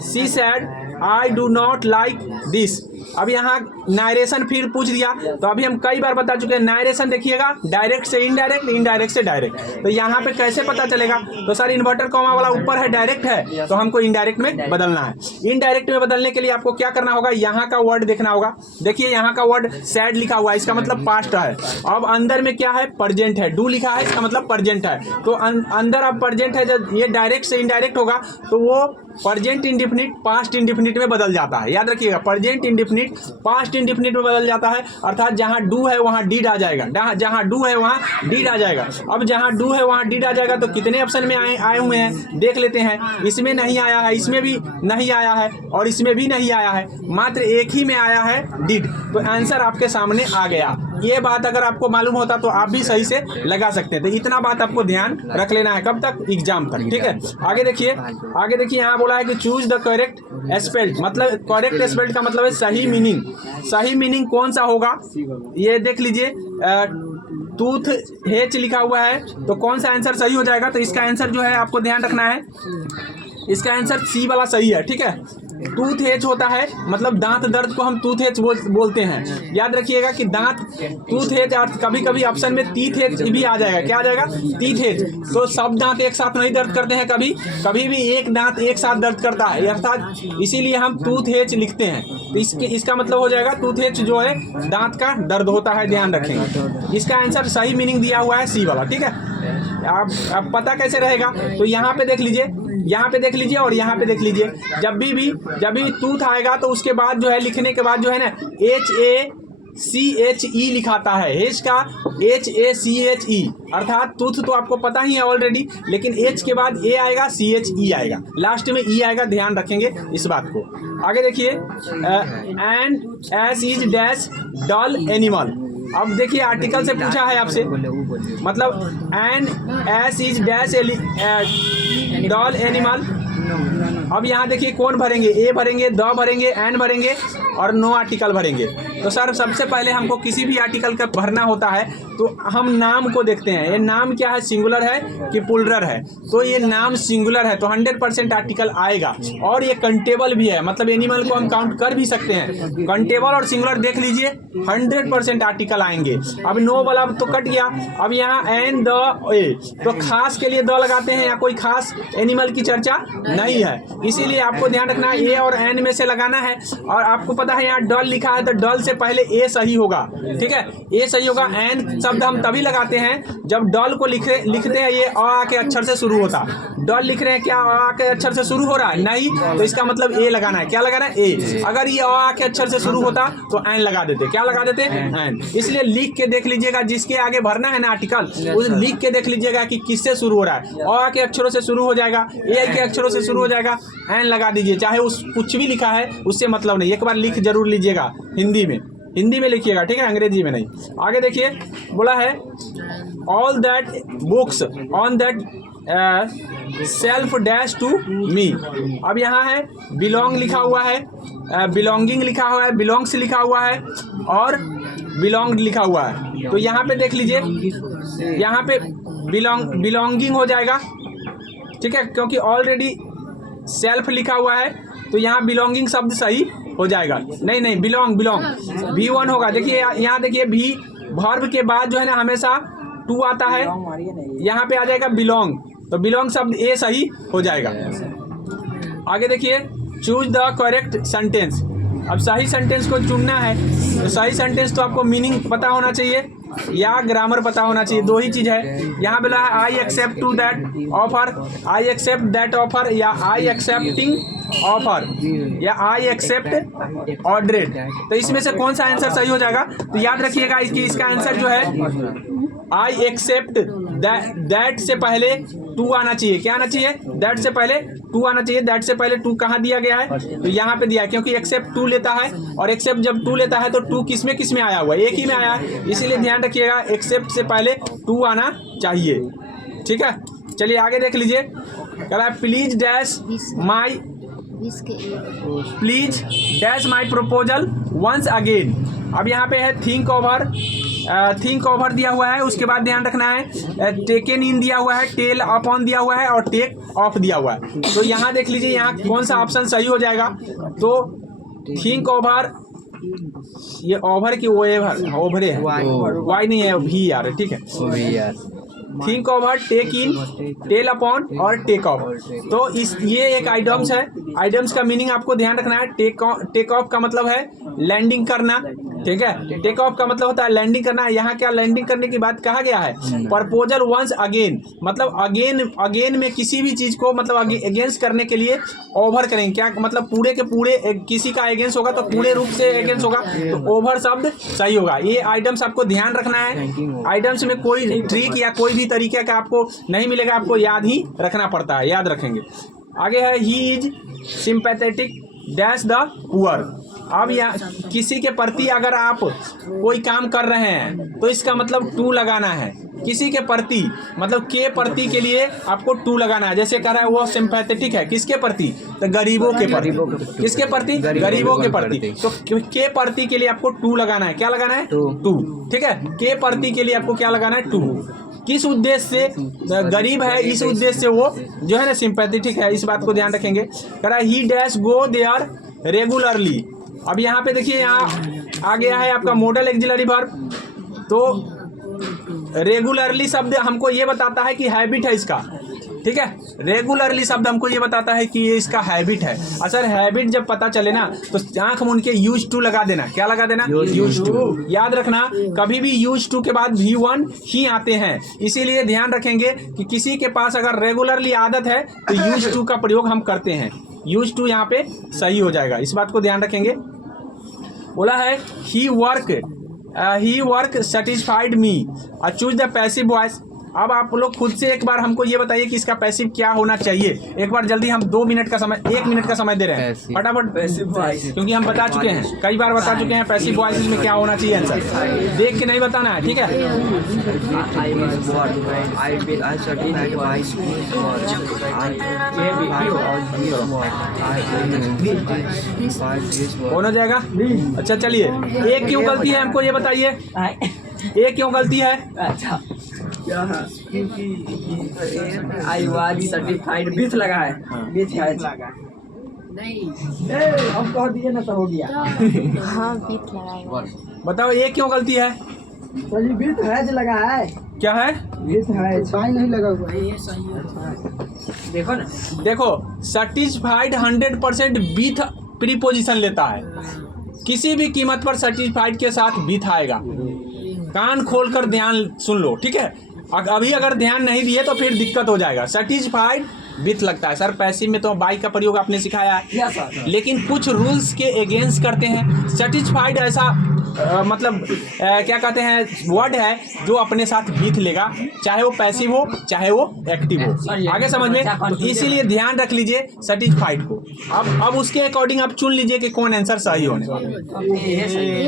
she said I do not like this. अब यहाँ नारेशन फिर पूछ दिया, तो अभी हम कई बार बता चुके हैं। नारेशन देखिएगा, डायरेक्ट से इनडायरेक्ट, इनडायरेक्ट से डायरेक्ट। तो यहाँ पे कैसे पता चलेगा? तो सर इन्वर्टर कॉमा वाला ऊपर है, डायरेक्ट है, तो हमको इनडायरेक्ट में बदलना है। इनडायरेक्ट में बदलने के लिए आपको क्या करना होगा? यहाँ का वर्ड देखना होगा। देखिए यहाँ का वर्ड सैड लिखा हुआ है, इसका मतलब पास्ट है। अब अंदर में क्या है? प्रेजेंट है। डू लिखा है, इसका मतलब प्रेजेंट है। तो अंदर अब प्रेजेंट है, जब ये डायरेक्ट से इनडायरेक्ट होगा तो वो प्रेजेंट इंडिफिनिट पास्ट इंडिफिनिट में बदल जाता है। याद रखिएगा, प्रेजेंट इंडिफिनिट पास्ट इंडिफिनिट में बदल जाता है, अर्थात जहां डू है वहां डीड आ जाएगा, जहां डू है वहां डीड आ जाएगा। अब जहां डू है वहां डीड आ जाएगा, तो कितने ऑप्शन में आए हुए हैं देख लेते हैं। इसमें नहीं आया है, इसमें भी नहीं आया है, और इसमें भी नहीं आया है, मात्र एक ही में आया है डीड। तो आंसर आपके सामने आ गया। ये बात अगर आपको मालूम होता तो आप भी सही से लगा सकते हैं। तो इतना बात आपको ध्यान रख लेना है, कब तक? एग्जाम तक, ठीक है। आगे देखिए यहाँ बोला है कि चूज द करेक्ट स्पेल्ड, मतलब करेक्ट स्पेल्ड का मतलब है सही मीनिंग। सही मीनिंग कौन सा होगा ये देख लीजिए। टूथ हेच लिखा हुआ है, तो कौन सा आंसर सही हो जाएगा? तो इसका आंसर जो है आपको ध्यान रखना है, इसका आंसर सी वाला सही है, ठीक है। टूथ हेच होता है मतलब दांत दर्द को हम टूथ हेच बोलते हैं। याद रखिएगा कि दांत टूथ हेच, कभी कभी ऑप्शन में टीथ हेच भी आ जाएगा। क्या आ जाएगा? टीथ हेच। तो सब दांत एक साथ नहीं दर्द करते हैं, कभी भी एक दांत एक साथ दर्द करता है, अर्थात इसीलिए हम टूथ हेच लिखते हैं। तो इसका मतलब हो जाएगा टूथ हेच जो है दांत का दर्द होता है, ध्यान रखेंगे। इसका आंसर सही मीनिंग दिया हुआ है सी वाला, ठीक है। आप पता कैसे रहेगा? तो यहाँ पे देख लीजिए, यहाँ पे देख लीजिए और यहाँ पे देख लीजिए। जब भी टूथ आएगा तो उसके बाद जो है लिखने के बाद जो है ना HACHE लिखाता है। H का HACHE, अर्थात टूथ तो आपको पता ही है ऑलरेडी, लेकिन H के बाद A आएगा, CHE आएगा, लास्ट में E आएगा, ध्यान रखेंगे इस बात को। आगे देखिए, an ass is dash dull animal. अब देखिए आर्टिकल से पूछा है आपसे, मतलब an ass is dash dull animal. अब यहाँ देखिए कौन भरेंगे? ए भरेंगे, द भरेंगे, एन भरेंगे और नो आर्टिकल भरेंगे। तो सर सबसे पहले हमको किसी भी आर्टिकल का भरना होता है तो हम नाम को देखते हैं। ये नाम क्या है? सिंगुलर है कि प्लूरल है? तो ये नाम सिंगुलर है तो 100% आर्टिकल आएगा। और ये कंटेबल भी है, मतलब एनिमल को हम काउंट कर भी सकते हैं। कंटेबल और सिंगुलर देख लीजिए, 100% आर्टिकल आएंगे। अब नो वाला तो कट गया। अब यहाँ एन द ए, तो खास के लिए द लगाते हैं, या कोई खास एनिमल की चर्चा नहीं है, इसीलिए आपको ध्यान रखना है ए और एन में से लगाना है। और आपको पता है यहाँ डल लिखा है तो डल से पहले ए सही होगा, ठीक है, ए सही होगा। एन शब्द हम तभी लगाते हैं जब डल को लिखते हैं ये अ के अक्षर से शुरू होता। डल लिख रहे हैं, क्या अ के अक्षर से शुरू हो रहा है? नहीं, तो इसका मतलब ए लगाना है। क्या लगाना है? ए। अगर ये अ के अक्षर से शुरू होता तो एन लगा देते। क्या लगा देते? एन। इसलिए लिख के देख लीजिएगा, जिसके आगे भरना है ना आर्टिकल, उस लिख के देख लीजिएगा कि किससे शुरू हो रहा है। अ के अक्षरों से शुरू हो जाएगा, ए के अक्षरों से शुरू हो जाएगा, एन लगा दीजिए। चाहे उस कुछ भी लिखा है उससे मतलब नहीं, एक बार लिख जरूर लीजिएगा हिंदी में लिखिएगा, ठीक है, अंग्रेजी में नहीं। आगे देखिए, बोला है all that books on that shelf dash to me. अब यहाँ है बिलोंग लिखा हुआ है, बिलोंगिंग लिखा हुआ है, बिलोंग्स लिखा हुआ है और बिलोंग लिखा हुआ है। तो यहाँ पे देख लीजिए, यहाँ पे बिलोंगिंग हो जाएगा, ठीक है, क्योंकि ऑलरेडी सेल्फ लिखा हुआ है तो यहाँ बिलोंगिंग शब्द सही हो जाएगा। नहीं बिलोंग V1 होगा। देखिए यहाँ देखिए, भी वर्ब के बाद जो है ना हमेशा टू आता है, यहाँ पे आ जाएगा बिलोंग, तो बिलोंग शब्द ए सही हो जाएगा। आगे देखिए, चूज द करेक्ट सेंटेंस। अब सही सेंटेंस को चुनना है, तो सही सेंटेंस तो आपको मीनिंग पता होना चाहिए या ग्रामर पता होना चाहिए, दो ही चीज़ है। यहाँ बोला है I accept to that offer, I accept that offer, या आई एक्सेप्टिंग ऑफर, या आई एक्सेप्ट ऑर्डरेड। तो इसमें से कौन सा आंसर सही हो जाएगा? तो याद रखिएगा इसका आंसर जो है आई एक्सेप्ट दैट से पहले टू आना चाहिए। क्या आना चाहिए? दैट से पहले टू आना चाहिए। दैट से पहले टू कहाँ दिया गया है? तो यहाँ पे दिया है, क्योंकि एक्सेप्ट टू लेता है, और एक्सेप्ट जब टू लेता है तो टू किस में आया हुआ है? एक ही में आया है, इसीलिए ध्यान रखिएगा एक्सेप्ट से पहले टू आना चाहिए, ठीक है। चलिए आगे देख लीजिए, कह रहा है please dash my proposal once again. अब यहाँ पे है थिंक ओवर दिया हुआ है, उसके बाद ध्यान रखना है टेकन इन दिया हुआ है, टेल अपॉन दिया हुआ है और टेक ऑफ दिया हुआ है। तो यहाँ देख लीजिए यहाँ कौन सा ऑप्शन सही हो जाएगा। तो थिंक ओवर, ये ओवर की ओवरे है, वाई नहीं है, भी यार, ठीक है। थिंक ओवर, टेक इन, टेल अपॉन और टेक ऑफ। तो ये एक आइटम्स है। आइटम्स का मीनिंग आपको ध्यान रखना है। टेक ऑफ का मतलब है लैंडिंग करना, ठीक है। टेक ऑफ का मतलब होता है लैंडिंग करना। यहाँ क्या लैंडिंग करने की बात कहा गया है? प्रपोजल वंस अगेन, मतलब अगेन में किसी भी चीज को मतलब अगेंस्ट करने के लिए ओवर करेंगे। क्या मतलब? पूरे के पूरे किसी का अगेंस्ट होगा तो पूरे रूप से अगेंस्ट होगा, तो ओवर शब्द सही होगा। ये आइटम्स आपको ध्यान रखना है। आइटम्स में कोई ट्रिक या कोई भी तरीके का आपको नहीं मिलेगा, आपको याद ही रखना पड़ता है, याद रखेंगे। आगे है he is sympathetic dash the poor. अब यहाँ किसी के प्रति अगर आप कोई काम कर रहे हैं तो इसका मतलब टू लगाना है। किसी के प्रति मतलब के प्रति के लिए आपको टू लगाना है। जैसे कह रहा है वो सिंपैथेटिक है, किसके प्रति? तो गरीबों के प्रति। किसके प्रति? गरीबों के प्रति। तो के प्रति के लिए आपको टू लगाना है। क्या लगाना है? टू, ठीक है। के प्रति के लिए आपको क्या लगाना है? टू। किस उद्देश्य से? गरीब है, इस उद्देश्य से वो जो है ना सिंपैथेटिक है, इस बात को ध्यान रखेंगे। कह रहा है he dash go there regularly. अब यहाँ पे देखिए, यहाँ आ गया है आपका मॉडल ऑक्सिलरी वर्ब। तो रेगुलरली शब्द हमको ये बताता है कि हैबिट है इसका, ठीक है। रेगुलरली शब्द हमको ये बताता है कि ये इसका हैबिट है। असल हैबिट जब पता चले ना तो आंख में उनके यूज टू लगा देना। क्या लगा देना? Use to. याद रखना, कभी भी यूज टू के बाद V1 ही आते हैं, इसीलिए ध्यान रखेंगे कि किसी के पास अगर रेगुलरली आदत है तो यूज टू का प्रयोग हम करते हैं। यूज टू यहाँ पे सही हो जाएगा, इस बात को ध्यान रखेंगे। बोला है he work satisfied me. Choose the passive voice. अब आप लोग खुद से एक बार हमको ये बताइए कि इसका पैसिव क्या होना चाहिए। एक बार जल्दी, हम 2 मिनट का समय, 1 मिनट का समय दे रहे हैं, फटाफट, क्योंकि हम बता चुके हैं, कई बार बता चुके हैं पैसिव वॉइस में क्या होना चाहिए। आंसर देख के नहीं बताना है, ठीक है। कौन हो जाएगा? अच्छा चलिए, एक क्यों गलती है हमको ये बताइए, एक क्यों गलती है? अच्छा, आई वाज सर्टिफाइड विथ लगा है, विथ है नहीं, हम कह दिए ना तो हो गया। हाँ विथ लगा है। बताओ ये क्यों गलती है? तो ये विथ है जो लगा है। क्या है? विथ है, साइन नहीं लगा हुआ है। ये सही है, देखो ना, देखो सेटिस्फाइड 100% विथ प्रीपोजिशन लेता है। किसी भी कीमत पर सर्टिफाइड के साथ विथ आएगा। कान खोलकर ध्यान सुन लो, ठीक है। अभी अगर ध्यान नहीं दिए तो फिर दिक्कत हो जाएगा। सर्टिफाइड विथ लगता है। सर पैसिव में तो बाई का प्रयोग आपने सिखाया है, लेकिन कुछ रूल्स के अगेंस्ट करते हैं। सर्टिफाइड ऐसा क्या कहते हैं वर्ड है जो अपने साथ विथ लेगा, चाहे वो पैसिव हो चाहे वो एक्टिव हो। आगे समझ में, तो इसीलिए ध्यान रख लीजिए सर्टिफाइड को। अब उसके अकॉर्डिंग आप चुन लीजिए कि कौन आंसर सही होने वाला।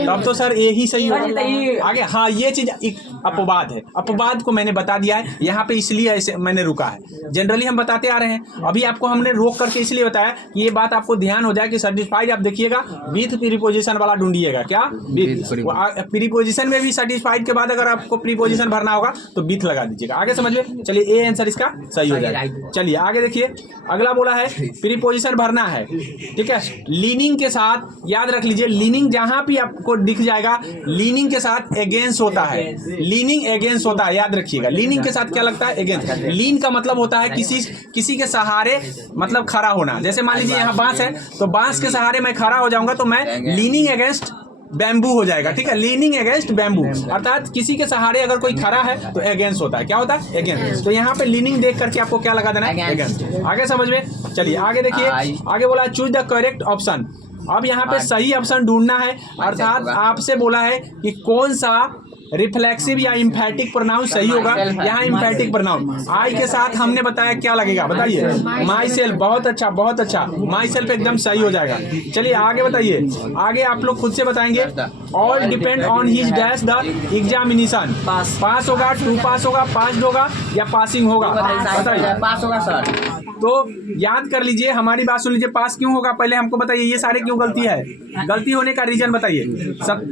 तब तो सर यही सही होगा। आगे हाँ, ये चीज एक अपवाद है। अपवाद को मैंने बता दिया है यहाँ पे, इसलिए ऐसे मैंने रुका है। जनरली हम बताते आ रहे हैं, अभी आपको हमने रोक करके इसलिए बताया कि ये बात आपको ध्यान हो जाए कि सर्टिफाइड आप देखिएगा विथ प्रीपोजिशन वाला ढूंढिएगा। क्या विथ? प्रीपोजिशन में भी सर्टिफाइड के बाद अगर आपको प्रीपोजिशन भरना होगा तो विथ लगा दीजिएगा। आगे समझ में, चलिए ए आंसर इसका सही हो जाएगा। चलिए आगे देखिए, अगला बोला है प्रीपोजिशन भरना है, ठीक है। लीनिंग के साथ, याद रख लीजिए, लीनिंग जहां भी आपको दिख जाएगा लीनिंग के साथ अगेंस्ट होता है। लीनिंग अगेंस्ट होता है, याद रखिएगा। लीनिंग के साथ क्या लगता है? अगेंस्ट। लीन का मतलब होता है किसी के सहारे मतलब खड़ा होना। जैसे मान लीजिए यहाँ बांस है, तो बांस के सहारे मैं खड़ा हो जाऊंगा तो मैं लीनिंग अगेंस्ट बैम्बू हो जाएगा, ठीक है। लीनिंग अगेंस्ट बैम्बू, अर्थात किसी के सहारे अगर कोई खड़ा है तो अगेंस्ट होता है। क्या होता है? अगेंस्ट। तो यहाँ पे लीनिंग देख करके आपको क्या लगा देना है? अगेंस्ट। आगे समझ में, चलिए आगे देखिए। आगे बोला चूज द करेक्ट ऑप्शन। अब यहाँ पे सही ऑप्शन ढूंढना है, अर्थात आपसे बोला है कि कौन सा रिफ्लेक्सिव या इम्फैटिक प्रोनाउन सही होगा। यहाँ इम्फैटिक प्रोनाउन आई के साथ हमने बताया क्या लगेगा, बताइए? My self. बहुत अच्छा, बहुत अच्छा, माई सेल्फ एकदम सही हो जाएगा। चलिए आगे बताइए, आगे आप लोग खुद से बताएंगे। All depend on his dash the examination. Pass होगा, टू पास होगा, पास होगा या पासिंग होगा? बताइए। पास होगा सर। तो याद कर लीजिए, हमारी बात सुन लीजिए। पास क्यों होगा पहले हमको बताइए, ये सारे क्यों गलती है? गलती होने का रीजन बताइए।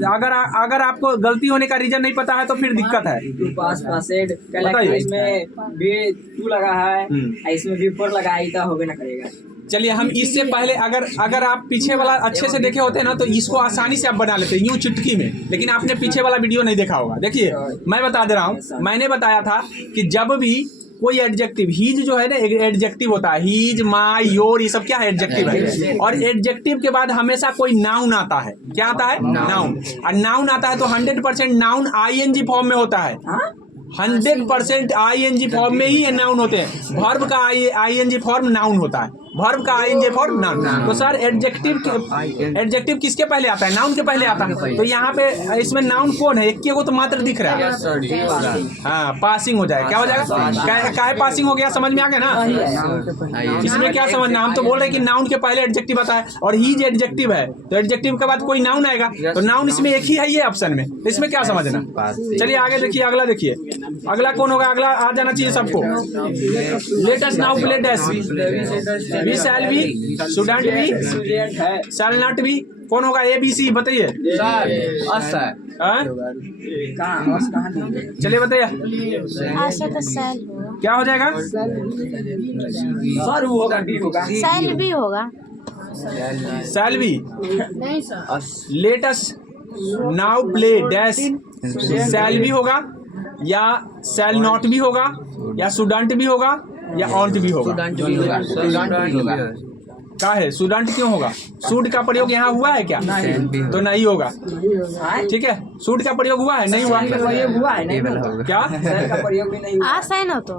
अगर आपको गलती होने का रीजन नहीं पता है तो फिर दिक्कत है। पास पासेड इसमें भी टू लगा है, इसमें भी फोर लगा है, तो होबे ना करेगा। चलिए हम इससे पहले अगर आप पीछे वाला अच्छे से देखे होते ना तो इसको आसानी से आप बना लेते यूं चुटकी में, लेकिन आपने पीछे वाला वीडियो नहीं देखा होगा। देखिए मैं बता दे रहा हूँ, मैंने बताया था कि जब भी कोई एडजेक्टिव, हीज जो है ना एडजेक्टिव होता है, हीज, माई, योर, ये सब क्या है? एडजेक्टिव है। और एडजेक्टिव के बाद हमेशा कोई नाउन आता है। क्या आता है? नाउन। और नाउन आता है तो 100% नाउन आईएनजी फॉर्म में होता है। 100% आईएनजी फॉर्म में ही ये नाउन होते हैं। वर्ब का आईएनजी फॉर्म नाउन होता है, वर्ब का आईएनजी फॉर्म नाउन। तो सर एडजेक्टिव किसके पहले आता है? नाउन के पहले आता है। तो यहाँ पे इसमें नाउन कौन है? एक को तो मात्र दिख रहा है। हाँ, पासिंग हो जाएगा। क्या हो जाएगा? क्या पासिंग हो गया? समझ में आ गया ना? इसमें क्या समझना, हम तो बोल रहे हैं कि नाउन के पहले एडजेक्टिव आता है और हीज एडजेक्टिव है, तो एडजेक्टिव के बाद कोई नाउन आएगा तो नाउन इसमें एक ही है ये ऑप्शन में। इसमें क्या समझना? चलिए आगे देखिए, अगला देखिए, अगला कौन होगा? अगला आ जाना चाहिए सबको। Let us now play dash. We shall be, shouldn't be, shall not be, कौन होगा? ए बी सी बताइए। चलिए बताइए, क्या हो जाएगा? सर वो होगा, बी होगा, शैल भी होगा। Shall be. Let us now play dash, shall भी होगा या शैल नॉट भी होगा या शुडंट भी होगा या ऑन्ट भी होगा? क्या है? स्टूडेंट क्यों होगा? सूट का प्रयोग यहाँ हुआ है क्या? तो नहीं होगा, ठीक है। सूट का प्रयोग हुआ है? नहीं हुआ। हुआ है नहीं क्या का प्रयोग भी नहीं हुआ। आस है ना, तो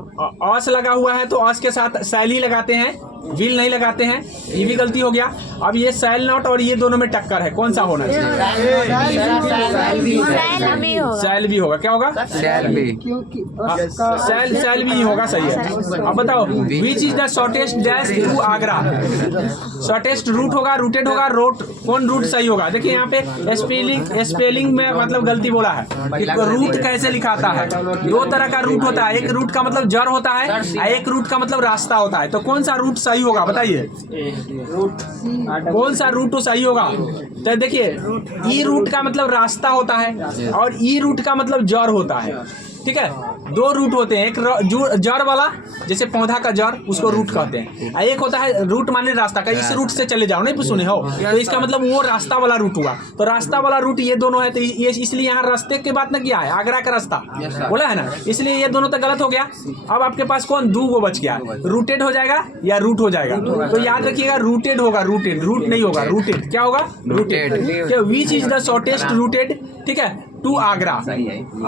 अस लगा हुआ है तो अस के साथ शैली लगाते हैं, विल नहीं लगाते हैं, ये भी गलती हो गया। अब ये शैल नॉट और ये दोनों में टक्कर है, कौन सा होना चाहिए? शैल भी होगा। क्या होगा? शैल भी होगा, सही है। अब बताओ, which is the shortest dash to Agra? Shortest route होगा, रूटेड होगा, रोट, कौन रूट सही होगा? देखिए यहाँ पे स्पेलिंग में मतलब गलती बोला है कि रूट कैसे लिखाता है। दो तरह का रूट होता है, एक रूट का मतलब जड़ होता है, एक रूट का मतलब रास्ता होता है। तो कौन सा रूट सही होगा बताइए? कौन सा रूट तो सही होगा? तो देखिए, ई रूट का मतलब रास्ता होता है और ई रूट का मतलब जड़ होता है। ठीक है, दो रूट होते हैं, एक जड़ वाला जैसे पौधा का जड़, उसको रूट कहते हैं, और एक होता है रूट माने रास्ता का, इस रूट से चले जाओ, नहीं सुने हो, तो इसका मतलब वो रास्ता वाला रूट हुआ। तो रास्ता वाला रूट ये दोनों है, तो ये इसलिए यहाँ रास्ते की बात ना किया है, आगरा का रास्ता बोला है ना, इसलिए ये दोनों तो गलत हो गया। अब आपके पास कौन दो गो बच गया, रूटेड हो जाएगा या रूट हो जाएगा। तो याद रखिएगा रूटेड होगा, रूटेड रूट नहीं होगा, रूटेड क्या होगा, rooted. Which is the shortest rooted, ठीक है, टू आगरा,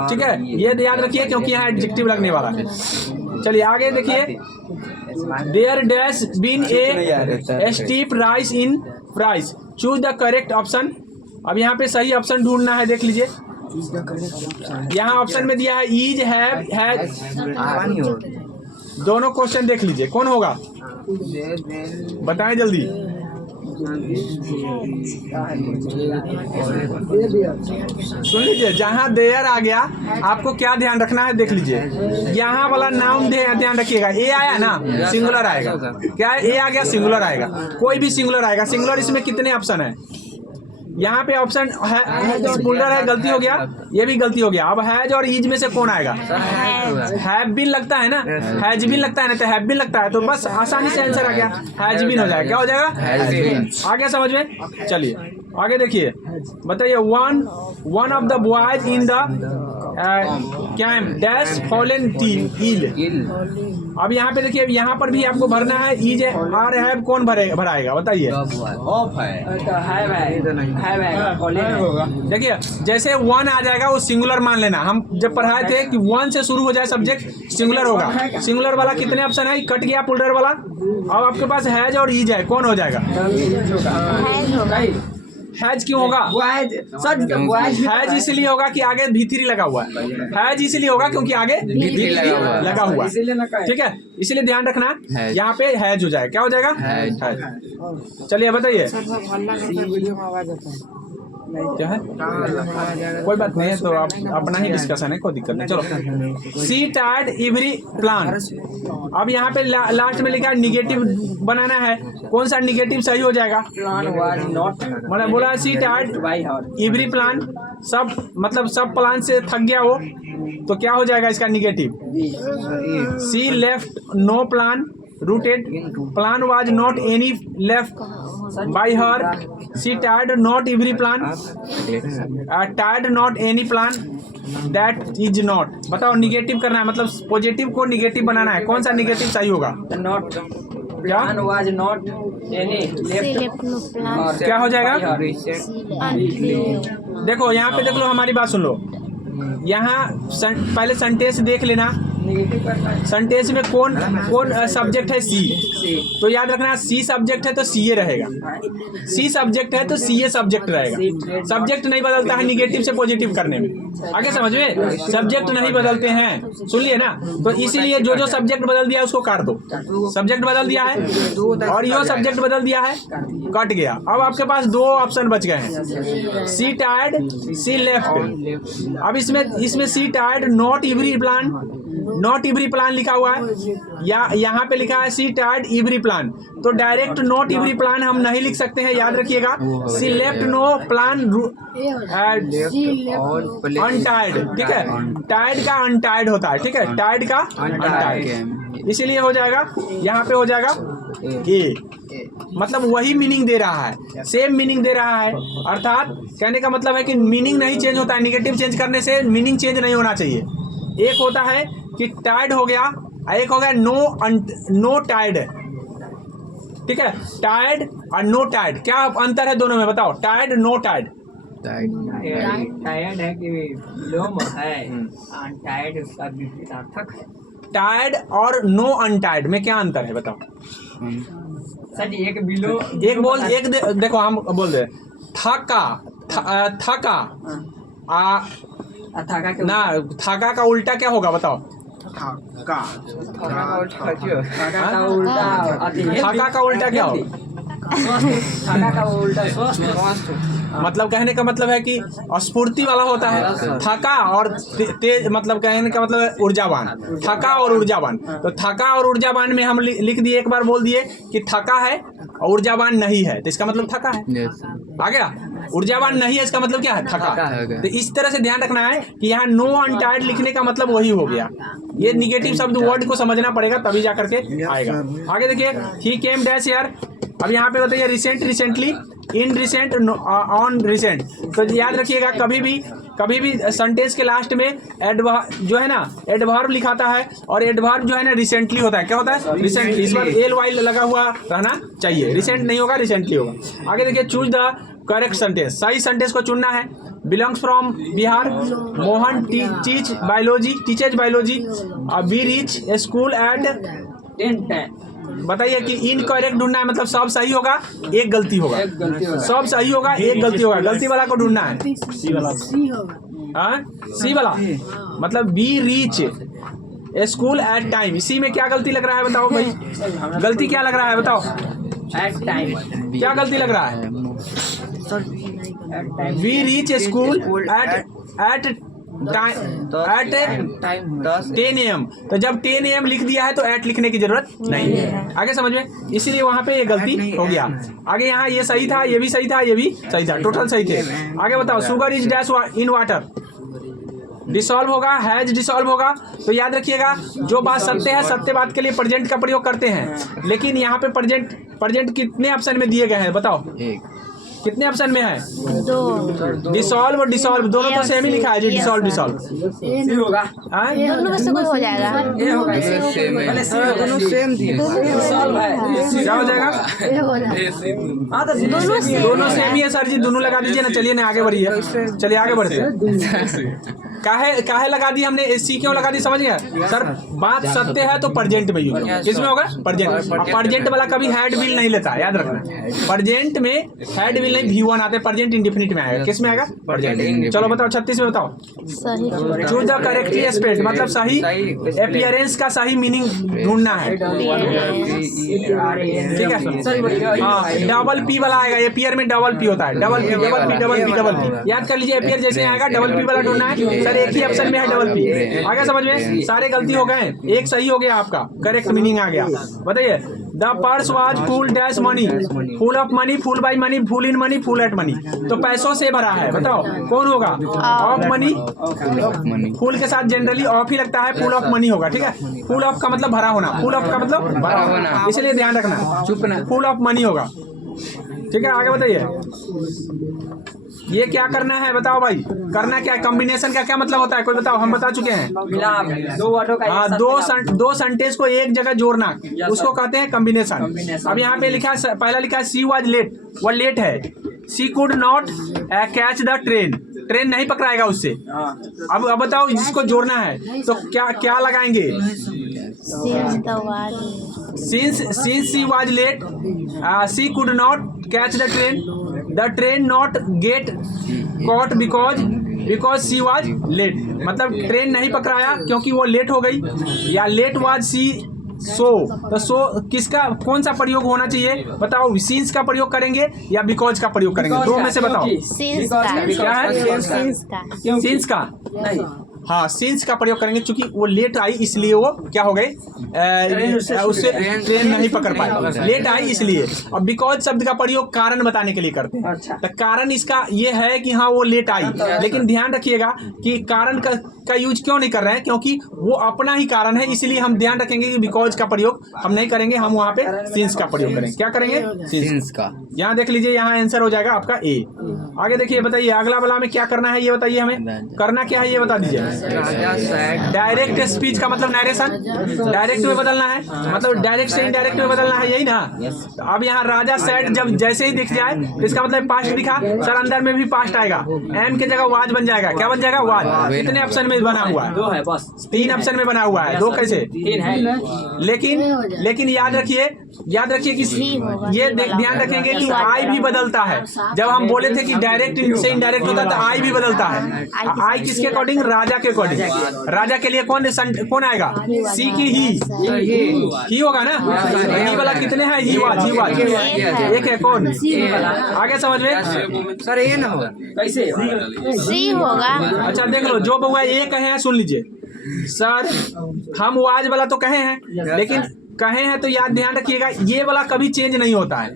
ठीक है, ये याद रखिए क्योंकि यहाँ एडजेक्टिव लगने वाला है। चलिए आगे देखिए, there dash been a steep rise in price, choose the correct option. अब यहाँ पे सही ऑप्शन ढूंढना है, देख लीजिए यहाँ ऑप्शन में दिया है इज, हैज, दोनों क्वेश्चन देख लीजिए कौन होगा, बताएं जल्दी। सुन लीजिए, जहाँ देयर आ गया आपको क्या ध्यान रखना है, देख लीजिए यहाँ वाला नाउन ध्यान रखिएगा, ए आया ना सिंगुलर आएगा, क्या है, ए आ गया सिंगुलर आएगा, कोई भी सिंगुलर आएगा। सिंगुलर इसमें कितने ऑप्शन है, यहाँ पे ऑप्शन है पुलर है, गलती हो गया, ये भी गलती हो गया। अब हैज और इज में से कौन आएगा, हैव बीन लगता है ना, हैज बीन लगता है ना, तो हैव बीन लगता है, तो बस आसानी से आंसर आ गया, हैज बीन हो जाएगा, क्या हो जाएगा, आगे समझ में। चलिए आगे देखिए, बताइए one of the boys in the camp dash fallen ill. अब यहाँ पे देखिए, यहाँ पर भी आपको भरना है इज आर हैव, कौन भराएगा बताइए, देखिए जैसे वन आ जाएगा वो सिंगुलर मान लेना, हम जब पढ़ाए थे कि वन से शुरू हो जाए सब्जेक्ट सिंगुलर होगा। सिंगुलर वाला कितने ऑप्शन है, कट गया पुलर वाला। अब आपके पास हैज और इज है, कौन हो जाएगा, हैज क्यों होगा, हैज इसलिए होगा कि आगे V3 लगा हुआ है, हैज इसलिए होगा क्योंकि आगे V3 लगा हुआ है, ठीक है, इसलिए ध्यान रखना यहाँ पे हैज हो जाएगा, क्या हो जाएगा, हैज। चलिए बताइए क्या है, कोई बात नहीं है, तो आप अपना ही डिस्कशन है, कोई दिक्कत नहीं। चलो, सी टायर्ड एवरी प्लान। अब यहाँ पे लास्ट में लिखा है निगेटिव बनाना है, कौन सा निगेटिव सही हो जाएगा, मतलब बोला सी टायर्ड एवरी प्लान, सब मतलब सब प्लान से थक गया वो, तो क्या हो जाएगा इसका negative, she left no plan routed, plan was not any left by her, she tired not every plan, tired not any plan, that is not. बताओ निगेटिव करना है, मतलब पॉजिटिव को निगेटिव बनाना है, कौन सा निगेटिव सही होगा, not, plan was not any left, क्या हो जाएगा, देखो यहाँ पे देख लो, हमारी बात सुन लो, यहाँ पहले सेंटेंस देख लेना, सेंटेंस में कौन सब्जेक्ट है, सी, तो याद रखना सी सब्जेक्ट है तो सी ए रहेगा, सी सब्जेक्ट है तो सी ए सब्जेक्ट रहेगा। सब्जेक्ट नहीं बदलता है निगेटिव से पॉजिटिव करने में, आगे समझ में, सब्जेक्ट नहीं बदलते हैं, सुन लिए ना, तो इसीलिए जो सब्जेक्ट बदल दिया है उसको काट दो, सब्जेक्ट बदल दिया है और यो सब्जेक्ट बदल दिया है, कट गया। अब आपके पास दो ऑप्शन बच गए हैं, सी टायर्ड, सी लेफ्ट। अब इसमें she tired not every plan, not every plan लिखा हुआ है, या यहाँ पे लिखा है सी टायर्ड एवरी प्लान, तो डायरेक्ट नॉट एवरी प्लान हम नहीं लिख सकते हैं, याद रखिएगा, she left no plan untired, ठीक है, टायर्ड का अनटायर्ड होता है, ठीक है, टायर्ड का अनटायर्ड, इसीलिए हो जाएगा यहाँ पे हो जाएगा ए, मतलब वही मीनिंग दे रहा है, सेम मीनिंग दे रहा है, अर्थात कहने का मतलब है कि मीनिंग नहीं चेंज होता है, निगेटिव चेंज करने से मीनिंग चेंज नहीं होना चाहिए। एक होता है कि टायर्ड हो गया, एक हो गया नो टायर्ड, ठीक है, टायर्ड और नो टायर्ड, क्या अंतर है दोनों में बताओ, टायर्ड नो टायर्ड, टायर्ड है कि लोम है, टायर्ड उसका सार्थक है, टायर्ड और नो अनटायर्ड में क्या अंतर है बताओ, सर एक बिलो, एक बोल, एक देखो हम बोल दे, थका, थका ना, थाका का उल्टा क्या होगा बताओ, थाका का उल्टा क्या हो, थाका का उल्टा मतलब कहने का मतलब है कि स्फूर्ति वाला होता है, थका और तेज, मतलब कहने का मतलब है ऊर्जावान, थका और ऊर्जावान। तो थका और ऊर्जावान में हम लिख दिए, एक बार बोल दिए कि थका है और ऊर्जावान नहीं है, तो इसका मतलब थका है। आ गया, ऊर्जावान नहीं है इसका मतलब क्या है, थका। तो इस तरह से ध्यान रखना है कि यहाँ नो अनटायर्ड लिखने का मतलब वही हो गया। ये निगेटिव शब्द वर्ड को समझना पड़ेगा तभी जा करके आएगा। आगे देखिए, ही केम डैश हियर। अब यहाँ पे बताइए recent, recently, in recent, on recent. तो याद रखिएगा कभी भी सेंटेंस के लास्ट में जो है ना एडवर्ब लिखाता है, और एडवर्ब जो है ना रिसेंटली होता है। क्या होता है, रिसेंटली। इस बार एल वाई लगा हुआ रहना चाहिए, रिसेंट नहीं होगा, रिसेंटली होगा। आगे देखिए, चूज द करेक्ट सेंटेंस। सही सेंटेंस को चुनना है। Belongs from Bihar, Mohan teaches biology, we reach school at 10. बताइए कि इनकरेक्ट ढूंढना है, मतलब सब सही होगा एक गलती होगा, सब सही होगा एक गलती होगा, गलती वाला को ढूंढना है। सी वाला मतलब we reach school at time. इसी में क्या गलती लग रहा है बताओ भाई, गलती क्या लग रहा है बताओ, एट टाइम क्या गलती लग रहा है। We reach school at 10 AM। तो जब 10 AM लिख दिया है तो एट लिखने की जरूरत नहीं है। आगे समझ में, इसीलिए वहां पे ये गलती हो गया। आगे यहाँ ये सही था, ये भी सही था, ये भी सही था, टोटल सही थे। आगे बताओ, sugar is dash in water, dissolve होगा, हैज डिसॉल्व होगा। तो याद रखिएगा, जो बात सत्य है, सत्य बात के लिए प्रेजेंट का प्रयोग करते हैं, लेकिन यहाँ पे प्रेजेंट कितने ऑप्शन में दिए गए हैं बताओ, कितने ऑप्शन में है, 2। डिसॉल्व और डिसॉल्व दोनों तो सेम ही लिखा है, जो डिसॉल्व डिसॉल्व होगा, दोनों में से कोई हो जाएगा। ये होगा, दोनों सेम दिए, डिसॉल्व है, क्या हो जाएगा, हाँ तो दोनों सेम ही है सर जी, दोनों लगा दीजिए ना। चलिए ना आगे बढ़िए, चलिए आगे बढ़ते। काहे लगा दी हमने, सी क्यों लगा दी समझ गया सर। बात सत्य है तो प्रेजेंट में यूज, किसमें होगा, प्रेजेंट। प्रेजेंट वाला कभी हैड विल नहीं लेता, याद रखना। प्रेजेंट में हैड विल नहीं, V1 आते, प्रेजेंट इंडेफिनिट में आएगा। किस में आएगा, प्रेजेंट। चलो बताओ 36 में बताओ, सही। चूज द करेक्टली स्पेल्ड, मतलब सही अपीयरेंस का सही मीनिंग ढूंढना है, ठीक है। हाँ, डबल पी वाला आएगा, एपियर में डबल पी होता है, डबल पी। याद कर लीजिए, एपियर जैसे आएगा डबल पी वाला ढूंढना है। सर एक ही ऑप्शन में है डबल पी। आगे समझ में, सारे गलती हो गए, एक सही हो गया, आपका करेक्ट मीनिंग आ गया। बताइए, the purse was full dash money, full of money, full by money, full in money, full at money. तो पैसों से भरा है, बताओ कौन होगा, ऑफ मनी। फुल के साथ जनरली ऑफ ही लगता है, फुल ऑफ मनी होगा, ठीक है। फुल ऑफ का मतलब भरा होना, फुल ऑफ का मतलब भरा होना, इसलिए ध्यान रखना, चुपना, फुल ऑफ मनी होगा, ठीक है। आगे बताइए, ये क्या करना है बताओ भाई, करना क्या है, कॉम्बिनेशन का क्या मतलब होता है, कोई बताओ, हम बता चुके हैं। दो वर्डों का, हाँ, दो सेंटेंस को एक जगह जोड़ना, उसको कहते हैं कॉम्बिनेशन। अब यहाँ पे लिखा है, पहला लिखा है सी वाज लेट, वो लेट है। She could not catch the train, train नहीं पकड़ाएगा उससे। अब बताओ, जिसको जोड़ना है तो क्या लगाएंगे, since she was late, she could not catch the train not get caught because she was late। मतलब ट्रेन नहीं पकड़ाया क्योंकि वो लेट हो गई, या लेट was she तो किसका कौन सा प्रयोग होना चाहिए बताओ, since का प्रयोग करेंगे या because का प्रयोग करेंगे, दो में से बताओ। क्या है, since का, हाँ सिंस का प्रयोग करेंगे, क्योंकि वो लेट आई इसलिए वो क्या हो गए, उससे ट्रेन नहीं पकड़ पाए, लेट आई इसलिए। और बिकॉज शब्द का प्रयोग कारण बताने के लिए करते हैं। तो कारण इसका ये है कि हाँ वो लेट आई, लेकिन ध्यान रखिएगा कि कारण का यूज क्यों नहीं कर रहे हैं, क्योंकि वो अपना ही कारण है, इसलिए हम ध्यान रखेंगे कि बिकॉज का प्रयोग हम नहीं करेंगे, हम वहाँ पे सिंस का प्रयोग करेंगे। क्या करेंगे, सिंस का। यहाँ देख लीजिए, यहाँ आंसर हो जाएगा आपका ए। आगे देखिए, बताइए अगला वाला में क्या करना है, ये बताइए, हमें करना क्या है ये बता दीजिए। डायरेक्ट स्पीच का मतलब नरेशन, डायरेक्ट में बदलना है, मतलब डायरेक्ट से इनडायरेक्ट में बदलना है, यही ना। अब यहाँ राजा सेड जब जैसे ही दिख जाए, इसका मतलब पास्ट दिखा, सर अंदर में भी पास्ट आएगा, एम के जगह वाज बन जाएगा। क्या बन जाएगा, वाज। कितने ऑप्शन में बना हुआ है, 2 है बस, 3 ऑप्शन में बना हुआ है, 2 कैसे, 3 है। लेकिन याद रखिए, याद रखिए कि ही होगा, ये ही वाला ध्यान रखेंगे कि आई भी बदलता है। जब हम बोले थे कि डायरेक्ट से इनडायरेक्ट होता है तो आई भी बदलता है। आई किसके अकॉर्डिंग? राजा के अकॉर्डिंग। राजा के लिए कौन आएगा? सी की ही होगा ना। ही वाला कितने हैं? ही वाज एक है। कौन आगे समझ में? सर ये ना होगा कैसे? सी होगा। अच्छा देख लो, जो बउआ ये कहे हैं सुन लीजिए। सर हम वाज वाला तो कहे हैं, लेकिन कहे हैं तो याद ध्यान रखिएगा ये वाला कभी चेंज नहीं होता है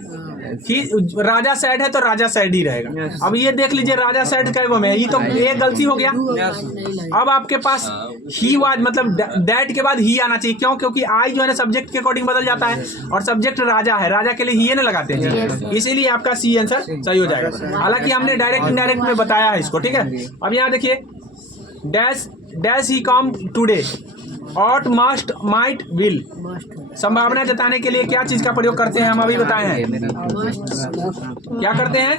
कि राजा साइड है तो राजा साइड ही रहेगा। अब ये देख लीजिए राजा साइड कैगो में, ये तो एक गलती हो गया। अब आपके पास ही वाज मतलब दैट के बाद ही आना चाहिए। क्यों? क्योंकि आई जो है ना सब्जेक्ट के अकॉर्डिंग बदल जाता है और सब्जेक्ट राजा है, राजा के लिए ही ना लगाते हैं, इसीलिए आपका सी आंसर सही हो जाएगा। हालांकि हमने डायरेक्ट इनडायरेक्ट में बताया है इसको, ठीक है। अब यहाँ देखिए dash he come today, ought must might will, संभावना जताने के लिए क्या चीज का प्रयोग करते हैं? हम अभी बताए हैं। क्या करते हैं?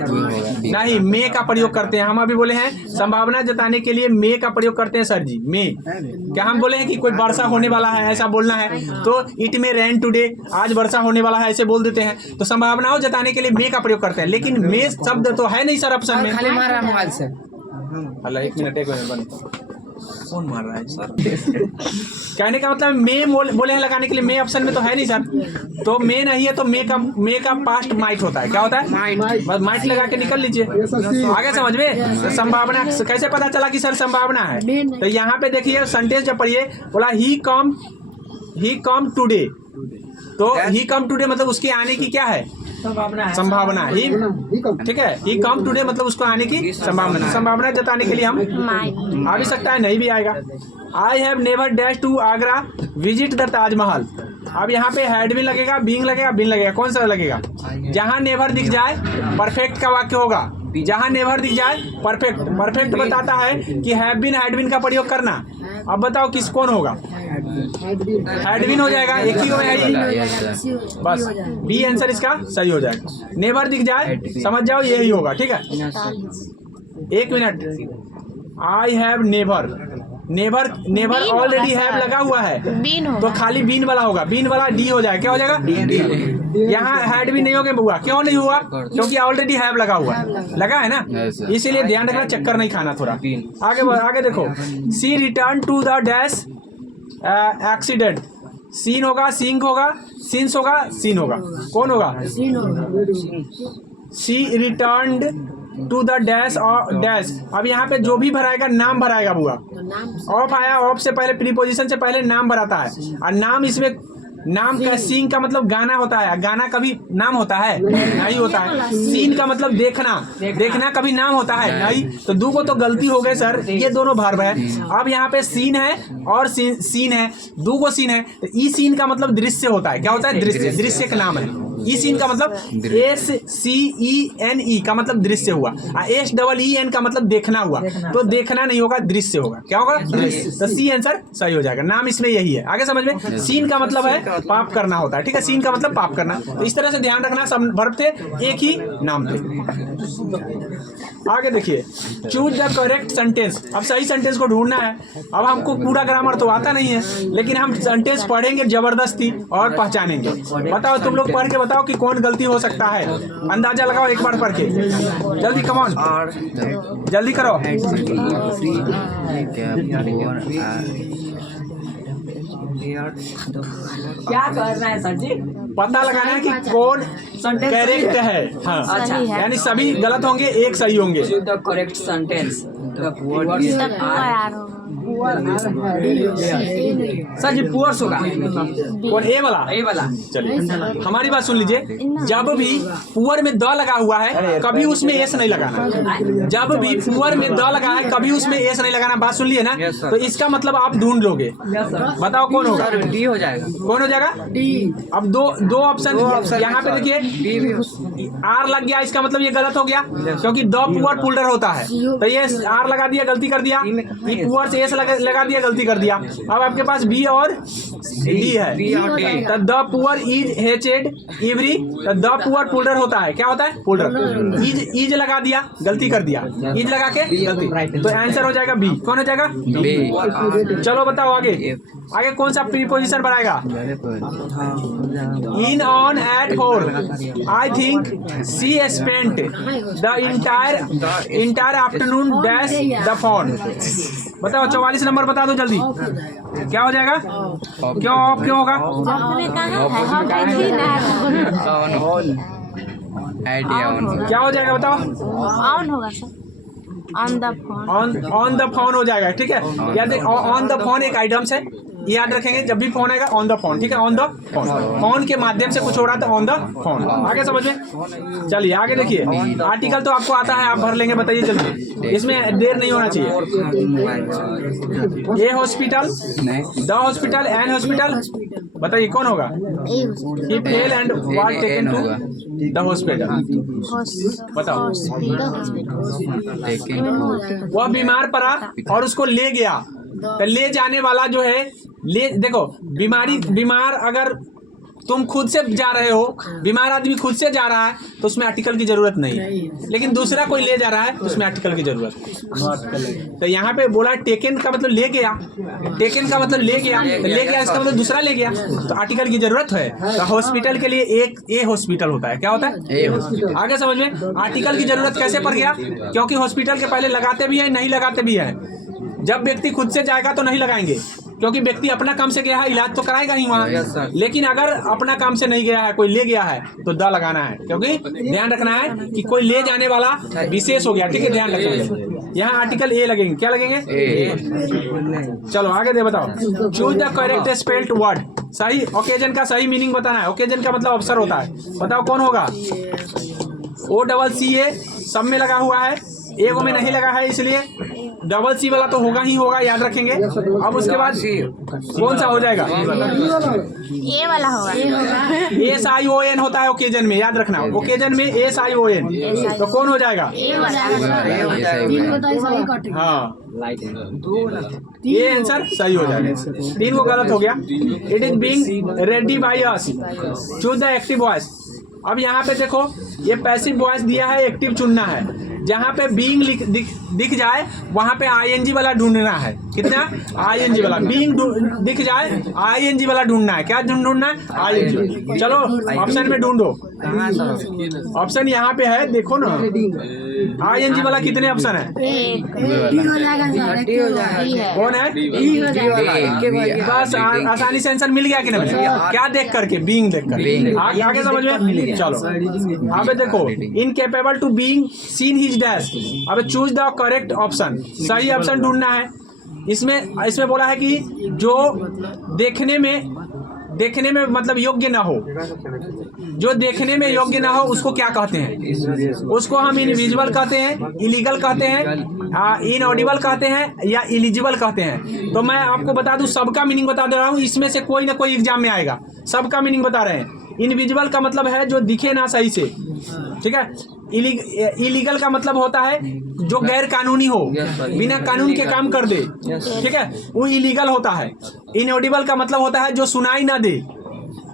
नहीं, मे का प्रयोग करते हैं। हम अभी बोले हैं संभावना जताने के लिए मे का प्रयोग करते हैं। सर जी मे, क्या हम बोले हैं कि कोई वर्षा होने वाला है ऐसा बोलना है तो इट में रेन टुडे, आज वर्षा होने वाला है ऐसे बोल देते हैं। तो संभावनाओं जताने के लिए मे का प्रयोग करते हैं, लेकिन मे शब्द तो है नहीं सर ऑप्शन में। खाली मार रहा है मोबाइल से। अल्लाह एक मिनट कौन मार रहा है सर? कहने का मतलब मे बोले हैं लगाने के लिए, मे ऑप्शन में तो है नहीं सर। तो मे नहीं है तो मे का पास्ट माइट होता है। क्या होता है? बस माइट लगा के निकल लीजिए। आगे समझ में? तो संभावना कैसे पता चला कि सर संभावना है? तो यहाँ पे देखिए सेंटेंस जब पढ़िए, बोला ही कम टुडे, तो ही कम टुडे मतलब उसके आने की क्या है? संभावना। ही ठीक है, ही कम टुडे मतलब उसको आने की संभावना। संभावना जताने के लिए हम आ भी सकता है, नहीं भी आएगा। I have never dash to Agra visit the Taj Mahal. अब यहाँ पे हैड भी लगेगा, बीइंग लगेगा, बिन लगेगा। कौन सा लगेगा? जहाँ नेवर दिख जाए परफेक्ट का वाक्य होगा। जहाँ नेवर दिख जाए परफेक्ट बताता है कि हैव बीन हैड बीन का प्रयोग करना। अब बताओ कौन होगा? हैड बीन हो जाएगा, एक ही होगा बस। बी आंसर इसका सही हो जाएगा। नेवर दिख जाए समझ जाओ यही होगा, ठीक है। एक minute, I have never already have लगा हुआ है तो खाली बीन वाला होगा। बीन वाला डी हो जाएगा। क्या हो जाएगा? यहाँ हैड भी नहीं होगा बुआ। क्यों नहीं हुआ? क्योंकि ऑलरेडी हैव लगा हुआ लगा है ना, इसीलिए ध्यान रखना, चक्कर नहीं खाना थोड़ा। आगे देखो, she return to the dash accident. Seen होगा, सिंक होगा, सिंस होगा, सीन होगा। कौन होगा? She returned to the dash और डैश। अब यहाँ पे जो भी भराएगा नाम भराएगा बुआ। ऑफ आया, ऑफ से पहले प्रीपोजिशन से पहले नाम भराता है। और नाम इसमें नाम का सीन का मतलब गाना होता है। गाना कभी नाम होता है? नहीं होता है। सीन का मतलब देखना कभी नाम होता है? नहीं। तो दो को तो गलती हो गए सर, ये दोनों भार्ब है। अब यहाँ पे सीन है और सीन है, दो को सीन है। तो ई सीन का मतलब दृश्य होता है। क्या होता है? दृश्य का नाम है। ई सीन का मतलब SCENE का मतलब दृश्य हुआ। SEEN का मतलब देखना हुआ। तो देखना नहीं होगा, दृश्य होगा। क्या होगा? दृश्य। तो सी आंसर सही हो जाएगा। नाम इसमें यही है। आगे समझ में? सीन का मतलब है पाप करना होता है, ठीक है। सीन का मतलब पाप करना। तो इस तरह से ध्यान रखना, सब वर्ब थे, एक ही नाम थे। आगे देखिए, चूज द करेक्ट सेंटेंस। अब सही सेंटेंस को ढूंढना है। अब हमको पूरा ग्रामर तो आता नहीं है, लेकिन हम सेंटेंस पढ़ेंगे जबरदस्ती और पहचानेंगे। बताओ, तुम लोग पढ़ के बताओ कि कौन गलती हो सकता है। अंदाजा लगाओ एक बार पढ़ के, जल्दी कम ऑन, जल्दी करो। क्या करना है सर जी? पता लगाना है कि कौन करेक्ट है। हाँ, अच्छा, यानी सभी गलत होंगे, एक सही होंगे। The correct sentence. Sir ji पुअर्स होगा। कौन? ए वाला? चलिए हमारी बात सुन लीजिए। जब भी पुअर में द लगा हुआ है कभी उसमें एस नहीं लगाना। जब भी पुअर में द लगा है कभी उसमें एस नहीं लगाना। बात सुन लिए ना? तो इसका मतलब आप ढूंढ लोगे। बताओ कौन होगा? डी हो जाएगा। कौन हो जाएगा? डी। अब दो ऑप्शन यहाँ पे देखिए, आर लग गया, इसका मतलब ये गलत हो गया क्योंकि द पुअर पुल्डर होता है। तो ये आर आर लगा दिया, गलती कर दिया। ई पुअर से एस लगा दिया, गलती कर दिया। अब आपके पास बी और डी है। The poor is hated every, the poor poor होता है, क्या होता है? पुअर। इज लगा दिया, गलती कर दिया, इज लगा के गलती, तो आंसर हो जाएगा बी। कौन हो जाएगा? बी। चलो बताओ आगे कौन सा प्रीपोजिशन बनाएगा? In, on, at, for. I think she spent the entire afternoon dash the phone. बताओ 44 नंबर बता दो जल्दी, क्या हो जाएगा? क्यों ऑफ क्यों होगा? क्या हो जाएगा बताओ? ऑन होगा sir, on the phone. On the phone हो जाएगा, ठीक है। याद ऑन द फोन एक आइटम्स है, याद रखेंगे जब भी फोन आएगा ऑन द फोन, ठीक है। ऑन द फोन, फोन के माध्यम से कुछ हो रहा था, ऑन द फोन। आगे समझ में? चलिए आगे देखिए। आर्टिकल तो आपको आता है, आप भर लेंगे, बताइए जल्दी, इसमें देर नहीं होना चाहिए। A hospital, the hospital, an hospital, बताइए कौन होगा? He fell and was taken to the hospital. बताओ, वह बीमार पड़ा और उसको ले गया। तो ले जाने वाला जो है, देखो बीमार अगर तुम खुद से जा रहे हो, बीमार आदमी खुद से जा रहा है तो उसमें आर्टिकल की जरूरत नहीं है, लेकिन दूसरा कोई ले जा रहा है तो उसमें आर्टिकल की जरूरत है। तो यहाँ पे बोला टेकन का मतलब ले गया, टेकन का मतलब ले गया, तो ले गया इसका मतलब दूसरा ले गया, तो आर्टिकल की जरूरत है। तो हॉस्पिटल के लिए एक ए हॉस्पिटल होता है, क्या होता है? आगे समझ में? आर्टिकल की जरूरत कैसे पड़ गया? क्योंकि हॉस्पिटल के पहले लगाते भी है, नहीं लगाते भी है। जब व्यक्ति खुद से जाएगा तो नहीं लगाएंगे, क्योंकि व्यक्ति अपना काम से गया है, इलाज तो कराएगा ही वहाँ। लेकिन अगर अपना काम से नहीं गया है, कोई ले गया है, तो द लगाना है, क्योंकि ध्यान रखना है कि कोई ले जाने वाला विशेष हो गया, ठीक है, ध्यान रखेंगे। यहाँ आर्टिकल ए लगेंगे, क्या लगेंगे? चलो आगे दे, बताओ। Choose the correct spelled word. सही ओकेजन का सही मीनिंग बताना है। ओकेजन का मतलब अवसर होता है, बताओ कौन होगा? OCCA सब में लगा हुआ है, एगो में नहीं लगा है, इसलिए डबल सी वाला तो होगा ही होगा, याद रखेंगे। अब उसके बाद कौन सा हो जाएगा? ए वाला होगा। SION होता है ओकेजन में, याद रखना। ओकेजन में SION, तो कौन हो जाएगा? हाँ, ये आंसर सही हो जाएगा। 3 को गलत हो गया। It is being ready by us, choose the active voice. अब यहाँ पे देखो, ये पैसिव वॉइस दिया है, एक्टिव चुनना है। जहाँ पे बीइंग दिख जाए वहाँ पे ING वाला ढूंढना है। कितना? ING वाला। बीइंग दिख जाए ING वाला ढूंढना है। क्या ढूंढना है? ING। चलो ऑप्शन में ढूंढो, ऑप्शन यहाँ पे है, देखो ना। ING वाला कितने ऑप्शन है? कौन है? बस आसानी से आंसर मिल गया कि नहीं? क्या देख करके? बीइंग देख कर। आगे समझ में? चलो अब देखो, incapable to being seen his dash. अब चूज द करेक्ट ऑप्शन, सही ऑप्शन ढूंढना है। इसमें बोला है कि जो देखने में मतलब योग्य ना हो, जो देखने में योग्य ना हो उसको क्या कहते हैं? उसको हम इनविजिबल कहते हैं, इलीगल कहते हैं, इनऑडिबल कहते हैं, या इलिजिबल कहते हैं। तो मैं आपको बता दूं, सबका मीनिंग बता दे रहा हूं, इसमें से कोई ना कोई एग्जाम में आएगा। सबका मीनिंग बता रहे हैं। इनविजिबल का मतलब है जो दिखे ना सही से, ठीक है। इलीगल का मतलब होता है जो गैर कानूनी हो, बिना कानून के काम कर दे, ठीक है, वो इलीगल होता है। इनऑडिबल का मतलब होता है जो सुनाई ना दे।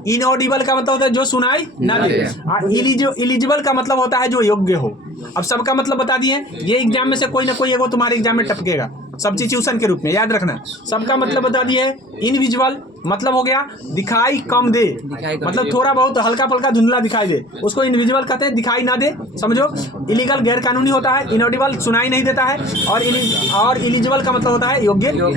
इनऑडिबल का मतलब होता है जो सुनाई ना दे। इलिजिबल का मतलब होता है जो योग्य हो। अब सबका मतलब बता दिए। ये एग्जाम में से कोई ना कोई एगो तुम्हारे एग्जाम में टपकेगा, सब्स्टिट्यूशन के रूप में, याद रखना। सबका मतलब बता दिए। इनविजिबल मतलब हो गया दिखाई कम दे, मतलब थोड़ा बहुत हल्का फुल्का धुंधला दिखाई दे, उसको इनविजिबल कहते हैं, दिखाई ना दे, समझो। इलीगल गैर कानूनी होता है, इनऑडिबल सुनाई नहीं देता है, और इलिजिबल का मतलब होता है योग्य हो।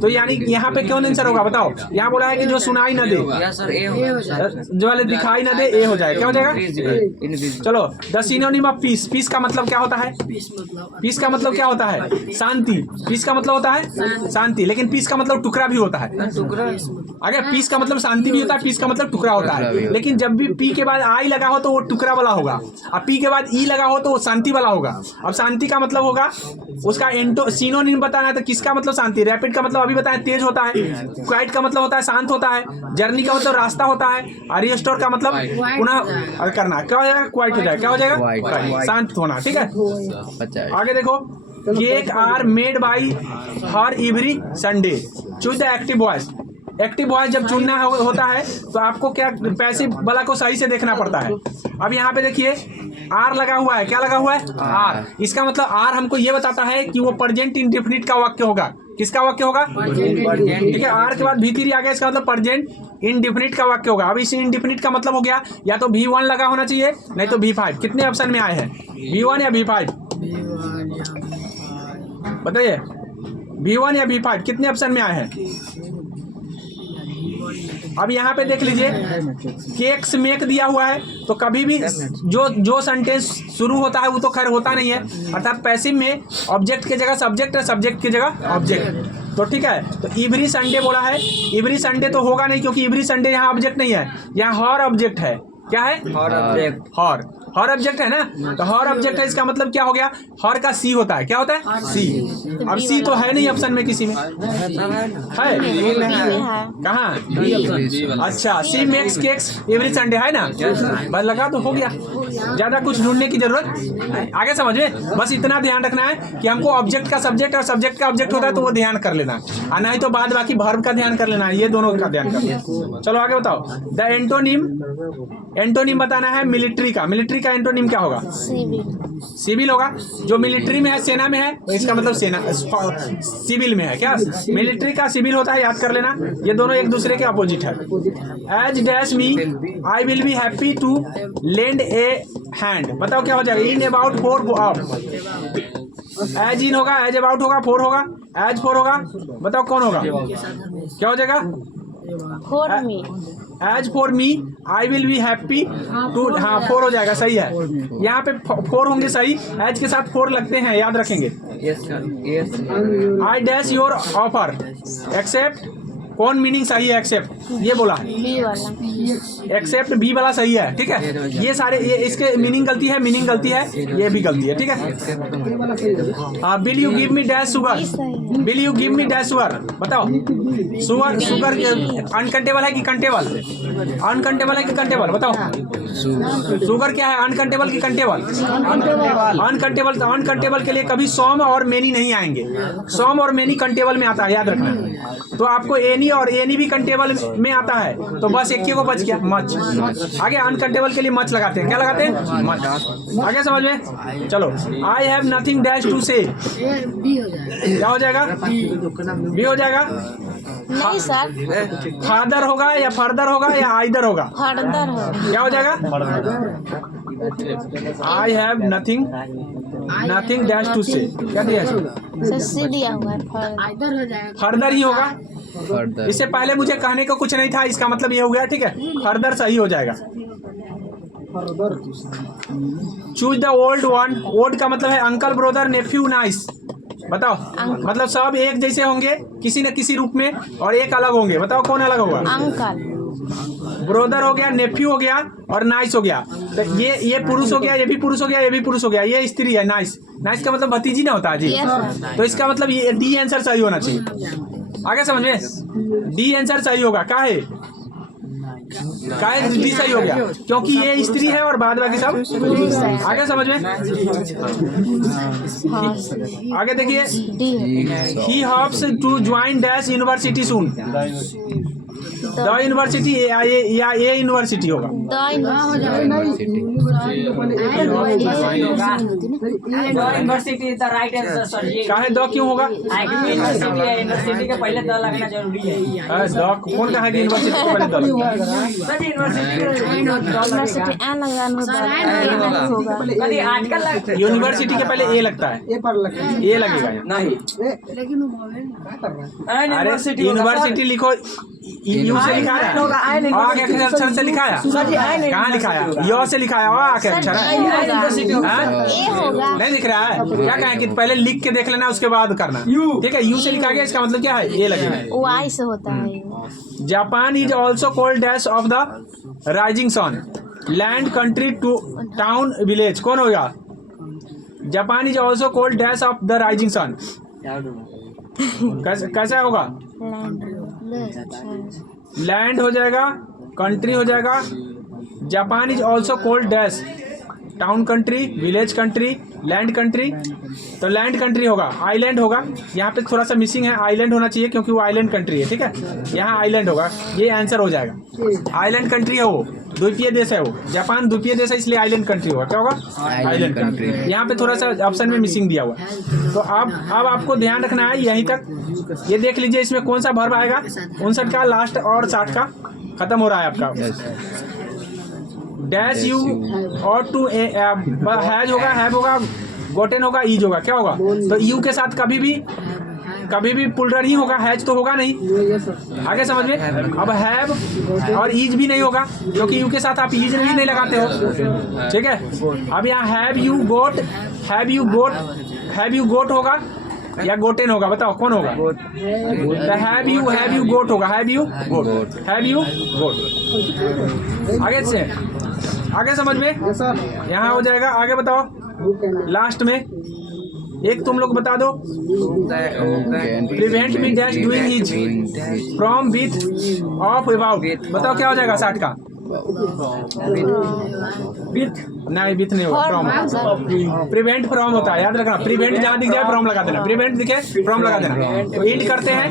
तो यानी यहाँ पे क्यों आंसर होगा बताओ? यहाँ बोला है कि जो सुनाई ना दे, जो वाले दिखाई ना दे, ए हो जाएगा। क्या हो जाएगा? चलो, the synonym of peace. Peace का मतलब क्या होता है? पीस का मतलब क्या होता है? शांति। पीस का मतलब होता है शांति, लेकिन पीस का मतलब टुकड़ा भी होता है। अगर पीस का मतलब शांति भी होता है, पीस का मतलब टुकड़ा होता है। लेकिन जब भी पी के बाद आई लगा हो तो वो टुकड़ा वाला होगा, और पी के बाद ई लगा हो तो वो शांति वाला होगा। अब शांति का मतलब होगा उसका सिनोनिम बताना है, तो किसका मतलब शांति? रैपिड का मतलब अभी बताएं तेज होता है, क्वाइट का मतलब होता है शांत होता है, जर्नी का मतलब रास्ता होता है, और रिस्टोर का मतलब पुनः करना। क्या हो जाएगा? क्वाइट हो जाएगा। क्या हो जाएगा? शांत होना, ठीक है। आगे देखो, cake are made by her every Sunday. Choose the active voice. Active voice जब चुनना होता है तो आपको क्या पैसिव वाला को सही से देखना पड़ता है। अब यहाँ पे देखिए आर लगा हुआ है, क्या लगा हुआ है आर। इसका मतलब आर हमको ये बताता है कि वो प्रेजेंट इंडेफिनिट का वाक्य होगा। किसका वाक्य होगा? ठीक है, आर के बाद V3 आ गया, इसका मतलब प्रेजेंट इंडेफिनिट का वाक्य होगा। अब इस इंडेफिनिट का मतलब हो गया या तो V1 लगा होना चाहिए नहीं तो V5। कितने ऑप्शन में आए हैं, V1 या V5 बताइए? V1 या V5 कितने ऑप्शन में आए हैं? अब यहाँ पे देख लीजिए केक्स मेक दिया हुआ है तो कभी भी जो सेंटेंस शुरू होता है वो तो खैर होता नहीं है, अर्थात पैसिव में ऑब्जेक्ट की जगह सब्जेक्ट है, सब्जेक्ट की जगह ऑब्जेक्ट। तो ठीक है, तो एवरी संडे बोला है, एवरी संडे तो होगा नहीं क्योंकि एवरी संडे यहाँ ऑब्जेक्ट नहीं है, यहाँ हर ऑब्जेक्ट है। क्या है? हर ऑब्जेक्ट। हर ऑब्जेक्ट है ना, तो हर ऑब्जेक्ट है, इसका मतलब क्या हो गया? हर का सी होता है। क्या होता है? सी। अब सी तो है नहीं ऑप्शन में किसी में, है कहाँ? अच्छा, सी मेक्स केक्स एवरी संडे है ना, बस लगा तो हो गया, ज्यादा कुछ ढूंढने की जरूरत। आगे समझ में, बस इतना ध्यान रखना है कि हमको ऑब्जेक्ट का सब्जेक्ट और सब्जेक्ट का ऑब्जेक्ट होता है तो वो ध्यान कर लेना, और नहीं तो बाद बाकी वर्ब का ध्यान कर लेना है, ये दोनों का ध्यान कर लेना। चलो आगे बताओ। द एंटोनिम बताना है मिलिट्री का। मिलिट्री का एंटोनिम क्या होगा? सिविल होगा। जो मिलिट्री में है, सेना में है, तो इसका मतलब सेना सिविल में है। क्या मिलिट्री का सिविल होता है, याद कर लेना, ये दोनों एक दूसरे के अपोजिट है। As dash me I will be happy to lend a hand, बताओ क्या हो जाएगा? In about four of. As in होगा, एज अबाउट होगा, फोर होगा, एज फोर होगा, बताओ कौन होगा? क्या हो जाएगा? For me. As for me I will be happy to, हाँ फोर हो जाएगा, सही है। यहाँ पे फोर होंगे सही, एज के साथ फोर लगते हैं, याद रखेंगे। I dash your offer accept, कौन मीनिंग सही है? एक्सेप्ट ये बोला, बी वाला। एक्सेप्ट बी वाला सही है। ठीक है, ये सारे ये इसके मीनिंग गलती है, मीनिंग गलती है, ये भी गलती है। ठीक है, will you give me dash sugar, will you give me dash sugar, बताओ। शुगर अनकंटेबल है कि कंटेबल? अनकंटेबल है कि कंटेबल, बताओ। शुगर क्या है, अनकंटेबल की कंटेबल? अनकंटेबल। तो अनकंटेबल के लिए कभी सॉम और मेनी नहीं आएंगे, सॉम और मेनी कंटेबल में आता है, याद रखना। तो आपको एनी और एनी भी कंटेबल में आता है, तो बस एक को बच गया, मच। आगे अनकंटेबल के लिए मच लगाते हैं, क्या लगाते हैं? मच। आगे समझ में, चलो। I have nothing dash to say, क्या हो जाएगा? बी हो जाएगा। नहीं सर, फादर होगा या फर्दर होगा या आइदर होगा? फर्दर हो। क्या हो जाएगा? I have nothing dash to say, क्या दिया? सस्सी दिया हुआ है, फर्दर ही होगा। इससे पहले मुझे कहने को कुछ नहीं था, इसका मतलब ये हो गया। ठीक है, फर्दर सही हो जाएगा। Choose the old one. Old का मतलब है अंकल, ब्रदर, नेफ्यू, नाइस, बताओ। मतलब सब एक जैसे होंगे किसी न किसी रूप में, और एक अलग होंगे, बताओ कौन अलग होगा? अंकल। ब्रदर हो गया, नेफ्यू हो गया और नाइस हो गया। तो ये पुरुष हो गया, ये भी पुरुष हो गया, ये भी पुरुष हो गया, ये स्त्री है। नाइस, नाइस का मतलब भतीजी ना होता है जी। तो इसका मतलब ये डी आंसर सही होना चाहिए। आगे समझ में, डी आंसर सही होगा। काहे डी सही हो गया? क्योंकि ये स्त्री है और बाद बाकी सब। आगे समझ में, आगे देखिए। He hopes to join dash university soon, the university या ये यूनिवर्सिटी होगा? University the right answer sir. काहे द क्यों होगा? यूनिवर्सिटी के पहले द लगना जरूरी है। द कौन कहा कि यूनिवर्सिटी के पहले द? यूनिवर्सिटी के पहले ए लगता है, ये लगेगा नहीं। अरे यूनिवर्सिटी लिखो, यू से लिखा है, आगे के अक्षर से लिखा है, कहाँ लिखा है? यो से लिखा है, आगे अक्षर है, नहीं दिख रहा है? क्या कहें कि पहले लिख के देख लेना, उसके बाद करना। ठीक है, यू से लिखा गया, इसका मतलब क्या है? ये लगेगा। वाई से होता है। Japan is also called dash of the rising sun, land, country, to, town, village, कौन होगा? Japan is also called dash of the rising sun, कैसा होगा? लैंड हो जाएगा, कंट्री हो जाएगा। Japan is also called dash, town country, village country, land country, तो लैंड कंट्री होगा, आइलैंड होगा, यहाँ पे थोड़ा सा मिसिंग है, आइलैंड होना चाहिए क्योंकि वो आइलैंड कंट्री है, ठीक है, यहाँ आइलैंड होगा, ये आंसर हो जाएगा। आइलैंड कंट्री है वो, द्वीपीय देश है वो, जापान द्वीपीय देश है इसलिए आइलैंड कंट्री होगा, क्या होगा, आइलैंड कंट्री। यहाँ पे थोड़ा सा ऑप्शन में मिसिंग दिया हुआ है। तो अब आपको ध्यान रखना है यहीं तक, ये देख लीजिए इसमें कौन सा वर्ब आएगा, 59 का लास्ट और 60 का खत्म हो रहा है आपका। डैश यू और टू हैज होगा, हैव होगा, गोटेन होगा, ईज होगा, क्या होगा, तो यू के साथ कभी भी पुलर ही होगा, हैज तो होगा नहीं, आगे समझ में। अब हैव और ईज भी नहीं होगा क्योंकि यू के साथ आप ईज भी नहीं लगाते हो, ठीक है। अब यहाँ हैव यू गोट होगा या गोटेन होगा, बताओ कौन होगा, हैव यू गोट होगा, हैव यू गोट। आगे से आगे समझ में यहाँ हो जाएगा। आगे बताओ लास्ट में एक तुम लोग बता दो, prevent me dash doing his from width of about, बताओ क्या हो जाएगा 60 का, नहीं विथ नहीं होगा, फ्रॉम, प्रिवेंट फ्रॉम होता है, याद रखना, प्रिवेंट जहाँ दिख जाए फ्रॉम लगा देना, प्रिवेंट दिखे फ्रॉम लगा देना। तो एंड करते हैं,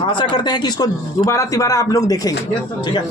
आशा करते हैं कि इसको दोबारा तिबारा आप लोग देखेंगे, ठीक है।